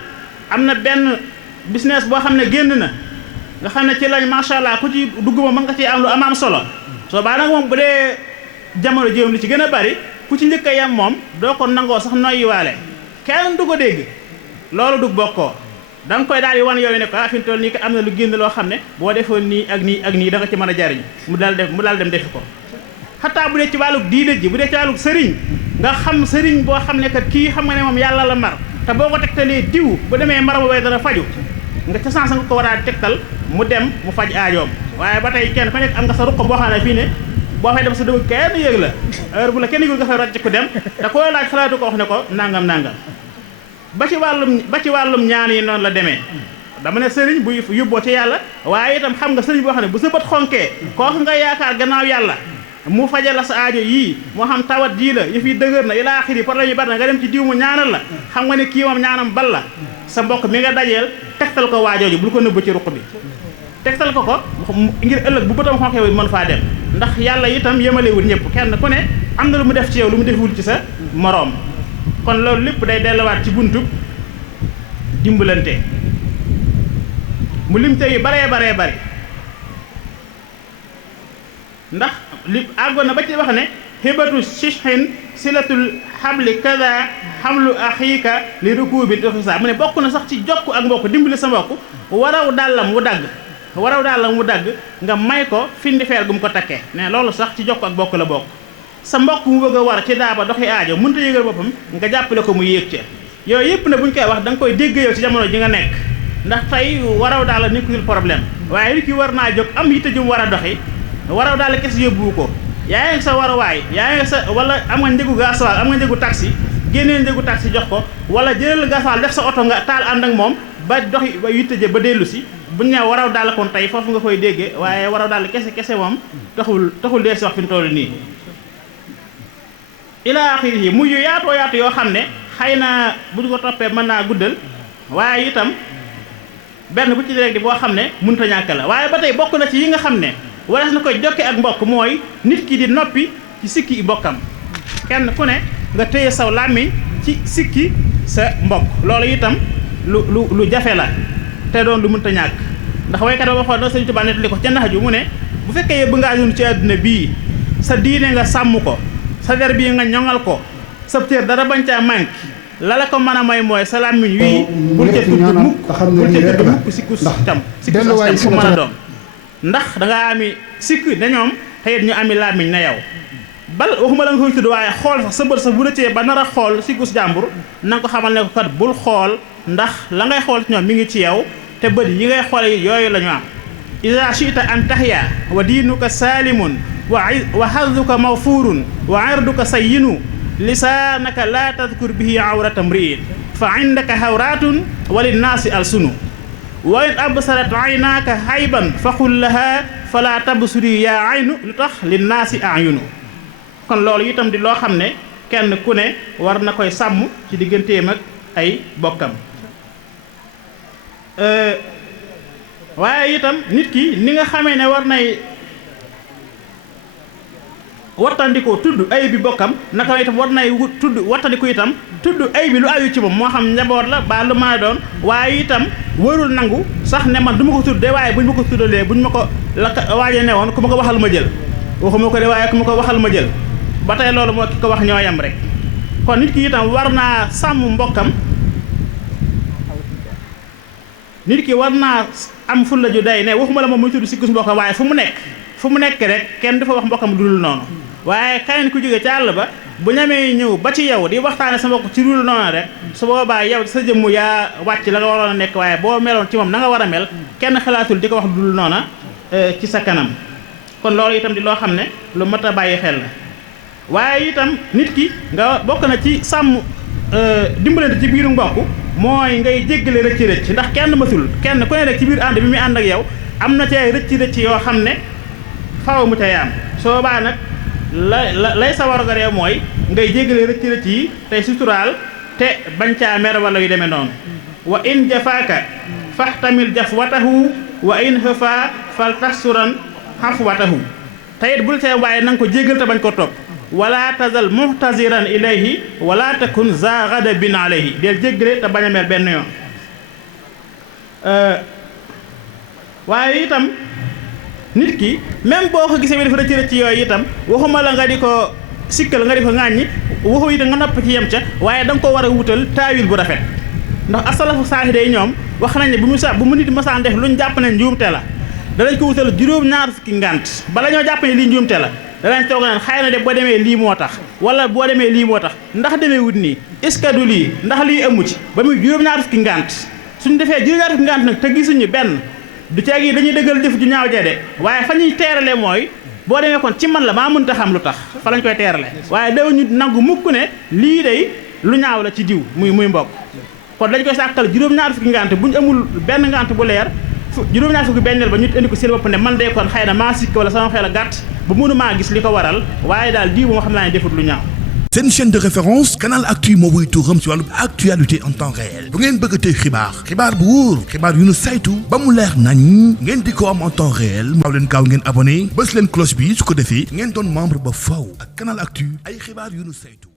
am na benn business boo xam ne génn na nga xam ne ci lañ macha allah ku ci dugg ma mën nga ci am lu am solo soo baa nag moom bu dee jamono jiwam li ci gën a bari ku ci njëkk a yem moom doo ko nangoo sax noyyiwaale kenn du ko dégg loolu du bokkoo da nga koy daal di wan yooyu ne ko fi mu toll nii ko am na lu génn loo xam ne boo defoon nii ak nii ak nii da nga ci mën a jariñ mu daal dem defi ko xataa bu dee ci wàllug diine ji bu dee ci wàllug sëriñ nga xam sëriñ boo xam ne kat kii xam nga ne moom yàlla la mar te boo ko tegtalee diw bu demee mar boobee dana faju nga ca sens nga ko war a tegtal mu dem mu faj aajoom waaye ba tey kenn ku nekk am nga sa ruq boo xam ne fii ne boo fay dem sa dëgg kenn yëg la heure bu la kenn yëgul nga fay rocc ku dem te koo laaj xalaatu ko wax ne ko nangam ba ci wàllum ñaan yi noonu la demee dama ne sëriñ bu yóbboo ci yàlla waaye itam xam nga sëriñ boo xam ne bu sa bët xonkee kooku nga yaakaar gannaaw yàlla mu fajal la sa aajo yii moo xam tawat jii la yëf yi dëgër na ilaa axiri problème yi bari na nga dem ci diw mu ñaanal la xam nga ne kii moom ñaanam bal la sa mbokk mi nga dajeel tegtal ko waajooju bul ko nëbb ci ruq bi tegtal ko ngir ëllëg bu bëtam xonkee wu mën faa dem ndax yàlla itam yemalewul ñëpp kenn ku ne am na lu mu def ci yow lu mu deful ci sa moroom kon loolu lépp day delluwaat ci buntu dimbalante mu limte yu baree bari ndax li àggoon na ba ci wax ne xibatu shishin silatul xabli kada xamlu axiika li rukubi doxisa mu ne bokk na sax ci jokk ak mbokk dimbali sa mbokk waraw dàllam mu dagg nga may ko findi feer gu mu ko takkee ne loolu sax ci jokk ak bokk la bokk sa mbokk mu bëgg a war ci daaba doxi aajo mënta yëgal boppam nga jàppale ko mu yéeg ca yooyu yëpp ne bu ñu koy wax da nga koy dégg yow ci jamono ji nga nekk ndax tey waraw daal la nekkul problème waaye nit ki war naa jóg am yitte ju mu war a doxi waraw daal la kese yóbbu ko yaa ngi sa waruwaay yaa ngi sa wala am nga njëgu gasoil am nga njëgu taxi génnee njëgu taxi jox ko wala jëlal gasoil def sa oto nga taal ànd ak moom ba doxi ba yitte je ba dellu si bu ñu nee waraw daal kon tey foofu nga koy déggee waaye waraw daal kese moom taxul dee si wax fi mu toll nii ilaa axiri yi muy yu yaatoo yaatu yoo xam ne xëy na bu ñu ko toppee mën naa guddal waaye itam benn bu ci rek di boo xam ne mënut a ñàkk la waaye ba tey bokk na ci yi nga xam ne warees na koy jokke ak mbokk mooy nit ki di noppi ci sikki mbokkam kenn ku ne nga téye saw làmmiñ ci sikki sa mbokk loolu itam lu jafe la te doon lu mënta ñàkk ndax waykat ba waxoon na Sëriñ Tuubaa nettali ko ca nax ju mu ne bu fekkee bëgg ngaa dund ci àdduna bii sa diine nga sàmm ko sa der bii nga ñoŋal ko sa cër dara bañ caa manqué la ko mën a may mooy sa làmmiñ wii bul ca tudd mukk sikkus tam fu mën a doon ndax dangaa ami sikk ne ñoom xëyit ñu ami làmmiñ na yow bal waxuma la nga koy tudd waaye xool sax sa bët sax bu rëccee ba nar a xool sikkus jàmbur na nga ko xamal ne ko kat bul xool ndax la ngay xool ci ñoom mi ngi ci yow te bët yi ngay xool yooyu la ñu am ida chita an tahya wa diinuka saalimun wa hazduka mawfuurun wa irduka sayyinu lisaanaka laa tadkur bihi awrata mriin fa indaka hawraatun wa linnaasi alsunu wa in absarat aynaaka hayban faqul laha fala tabsuri yaa aynu lu tax linnaasi ayunu kon loolu itam di loo xam ne kenn ku ne war na koy sàmm ci digganteem ak ay bokkam waaye itam nit ki ni nga xamee ne war nay wattandikoo tudd ay bi bokkam naka itam war nay wattandiku itam tudd ay bi lu ayu ci moom moo xam njaboot la ba lu mën a doon waaye itam warul nangu sax ne man du ma ko tudd de waaye buñ ma ko tuddalee buñ ma ko la waaje ne woon ku ma ko waxal ma jël waxuma ko de waaye ku ma ko waxal ma jël ba tey loolu moo ki ko wax ñoo yam rek kon nit ki itam war naa sàmm mbokkam nit ki war naa am fulla ju day ne waxuma la moom muy tudd sikkus mbokkam waaye fu mu nekk rek kenn du fa wax mbokkam dul noonu waaye keneen ku jóge ca àll ba bu ñamee ñëw ba ci yow di waxtaane sa mbokk ci dul noonu rek su boobaa yow sa jëmm yaa wàcc la nga waroon a nekk waaye boo meloon ci moom na nga war a mel kenn xalaatul di ko wax dul noona ci sa kanam kon loolu itam di loo xam ne lu mat a bàyyi xel la waaye itam nit ki nga bokk na ci sàmm dimbalante ci biiru mbokk mooy ngay jéggale rëcc ndax kenn matul kenn ku ne rek ci biir ànd bi muy ànd ak yow am na ci ay rëcc yoo xam ne faaw mu tey am soo baa nag lay sa warugar yow mooy ngay jéggale rëcc yi tey suturaal te bañ caa mer wala yu demee noonu wa in jafaaka faxtamil jafwatahu wa in xëfa fal taxsuran xafwatahu teyit bul tee waaye na nga ko jéggal te bañ ko topp wala tazal muhtaziran ilayhi wala takun za ghadabin alayhi del jéggale te bañ a mer benn yoon waaye itam nit ki même boo ko gisee bi dafa rëcc yooyu itam waxuma la nga di ko sikkal nga di ko ŋàññi waxu itam nga nopp ci yem ca waaye da nga ko war a wutal taawil bu rafet ndax asalafu saalih day ñoom wax nañ ne bu mu nit masaan def luñ jàpp ne njuumte la danañ ko wutal juróom-ñaar fukki ngànt bala ñoo jàpp ne lii njuumte la danañ toog naan xëy na de boo demee lii moo tax wala boo demee lii moo tax ndax demee wut nii est-ce que du lii ndax lii amu ci ba muy juróom-ñaar fukki ngànt suñ defee juróom-ñaar fukki ngànt nag te gisuñu benn du ceeg yi dañuy dëggal jëf ju ñaaw jede waaye fa ñuy teerale mooy boo demee kon ci man la maa mënta xam lu tax fa lañ koy teerale waaye daw ñu nangu mukk ne lii day lu ñaaw la ci diw muy mbokk kon dañ koy sàkkal juróom-ñaar fukki ngànt bu ñu amul benn ngànt bu leer juróom-ñaar fukki benneel ba ñu indi ko seen bopp ne man de kon xëy na maa sikk wala sama xel a gàtt ba mënu maa gis li ko waral waaye daal diw moom xam naa ne defut lu ñaaw. seen chaîne de référence Canal Actu moo wuy turam ci wàllu actualité en temps réel bu ngeen bëgg tey xibaar bu wóor xibaar yu nu saytu ba mu leer nañ ngeen di ko am en temps réel maaw leen gaaw ngeen abonné bës leen cloche bi su ko defee ngeen doon membre ba faw ak Canal Actu ay xibaar yu nu saytu.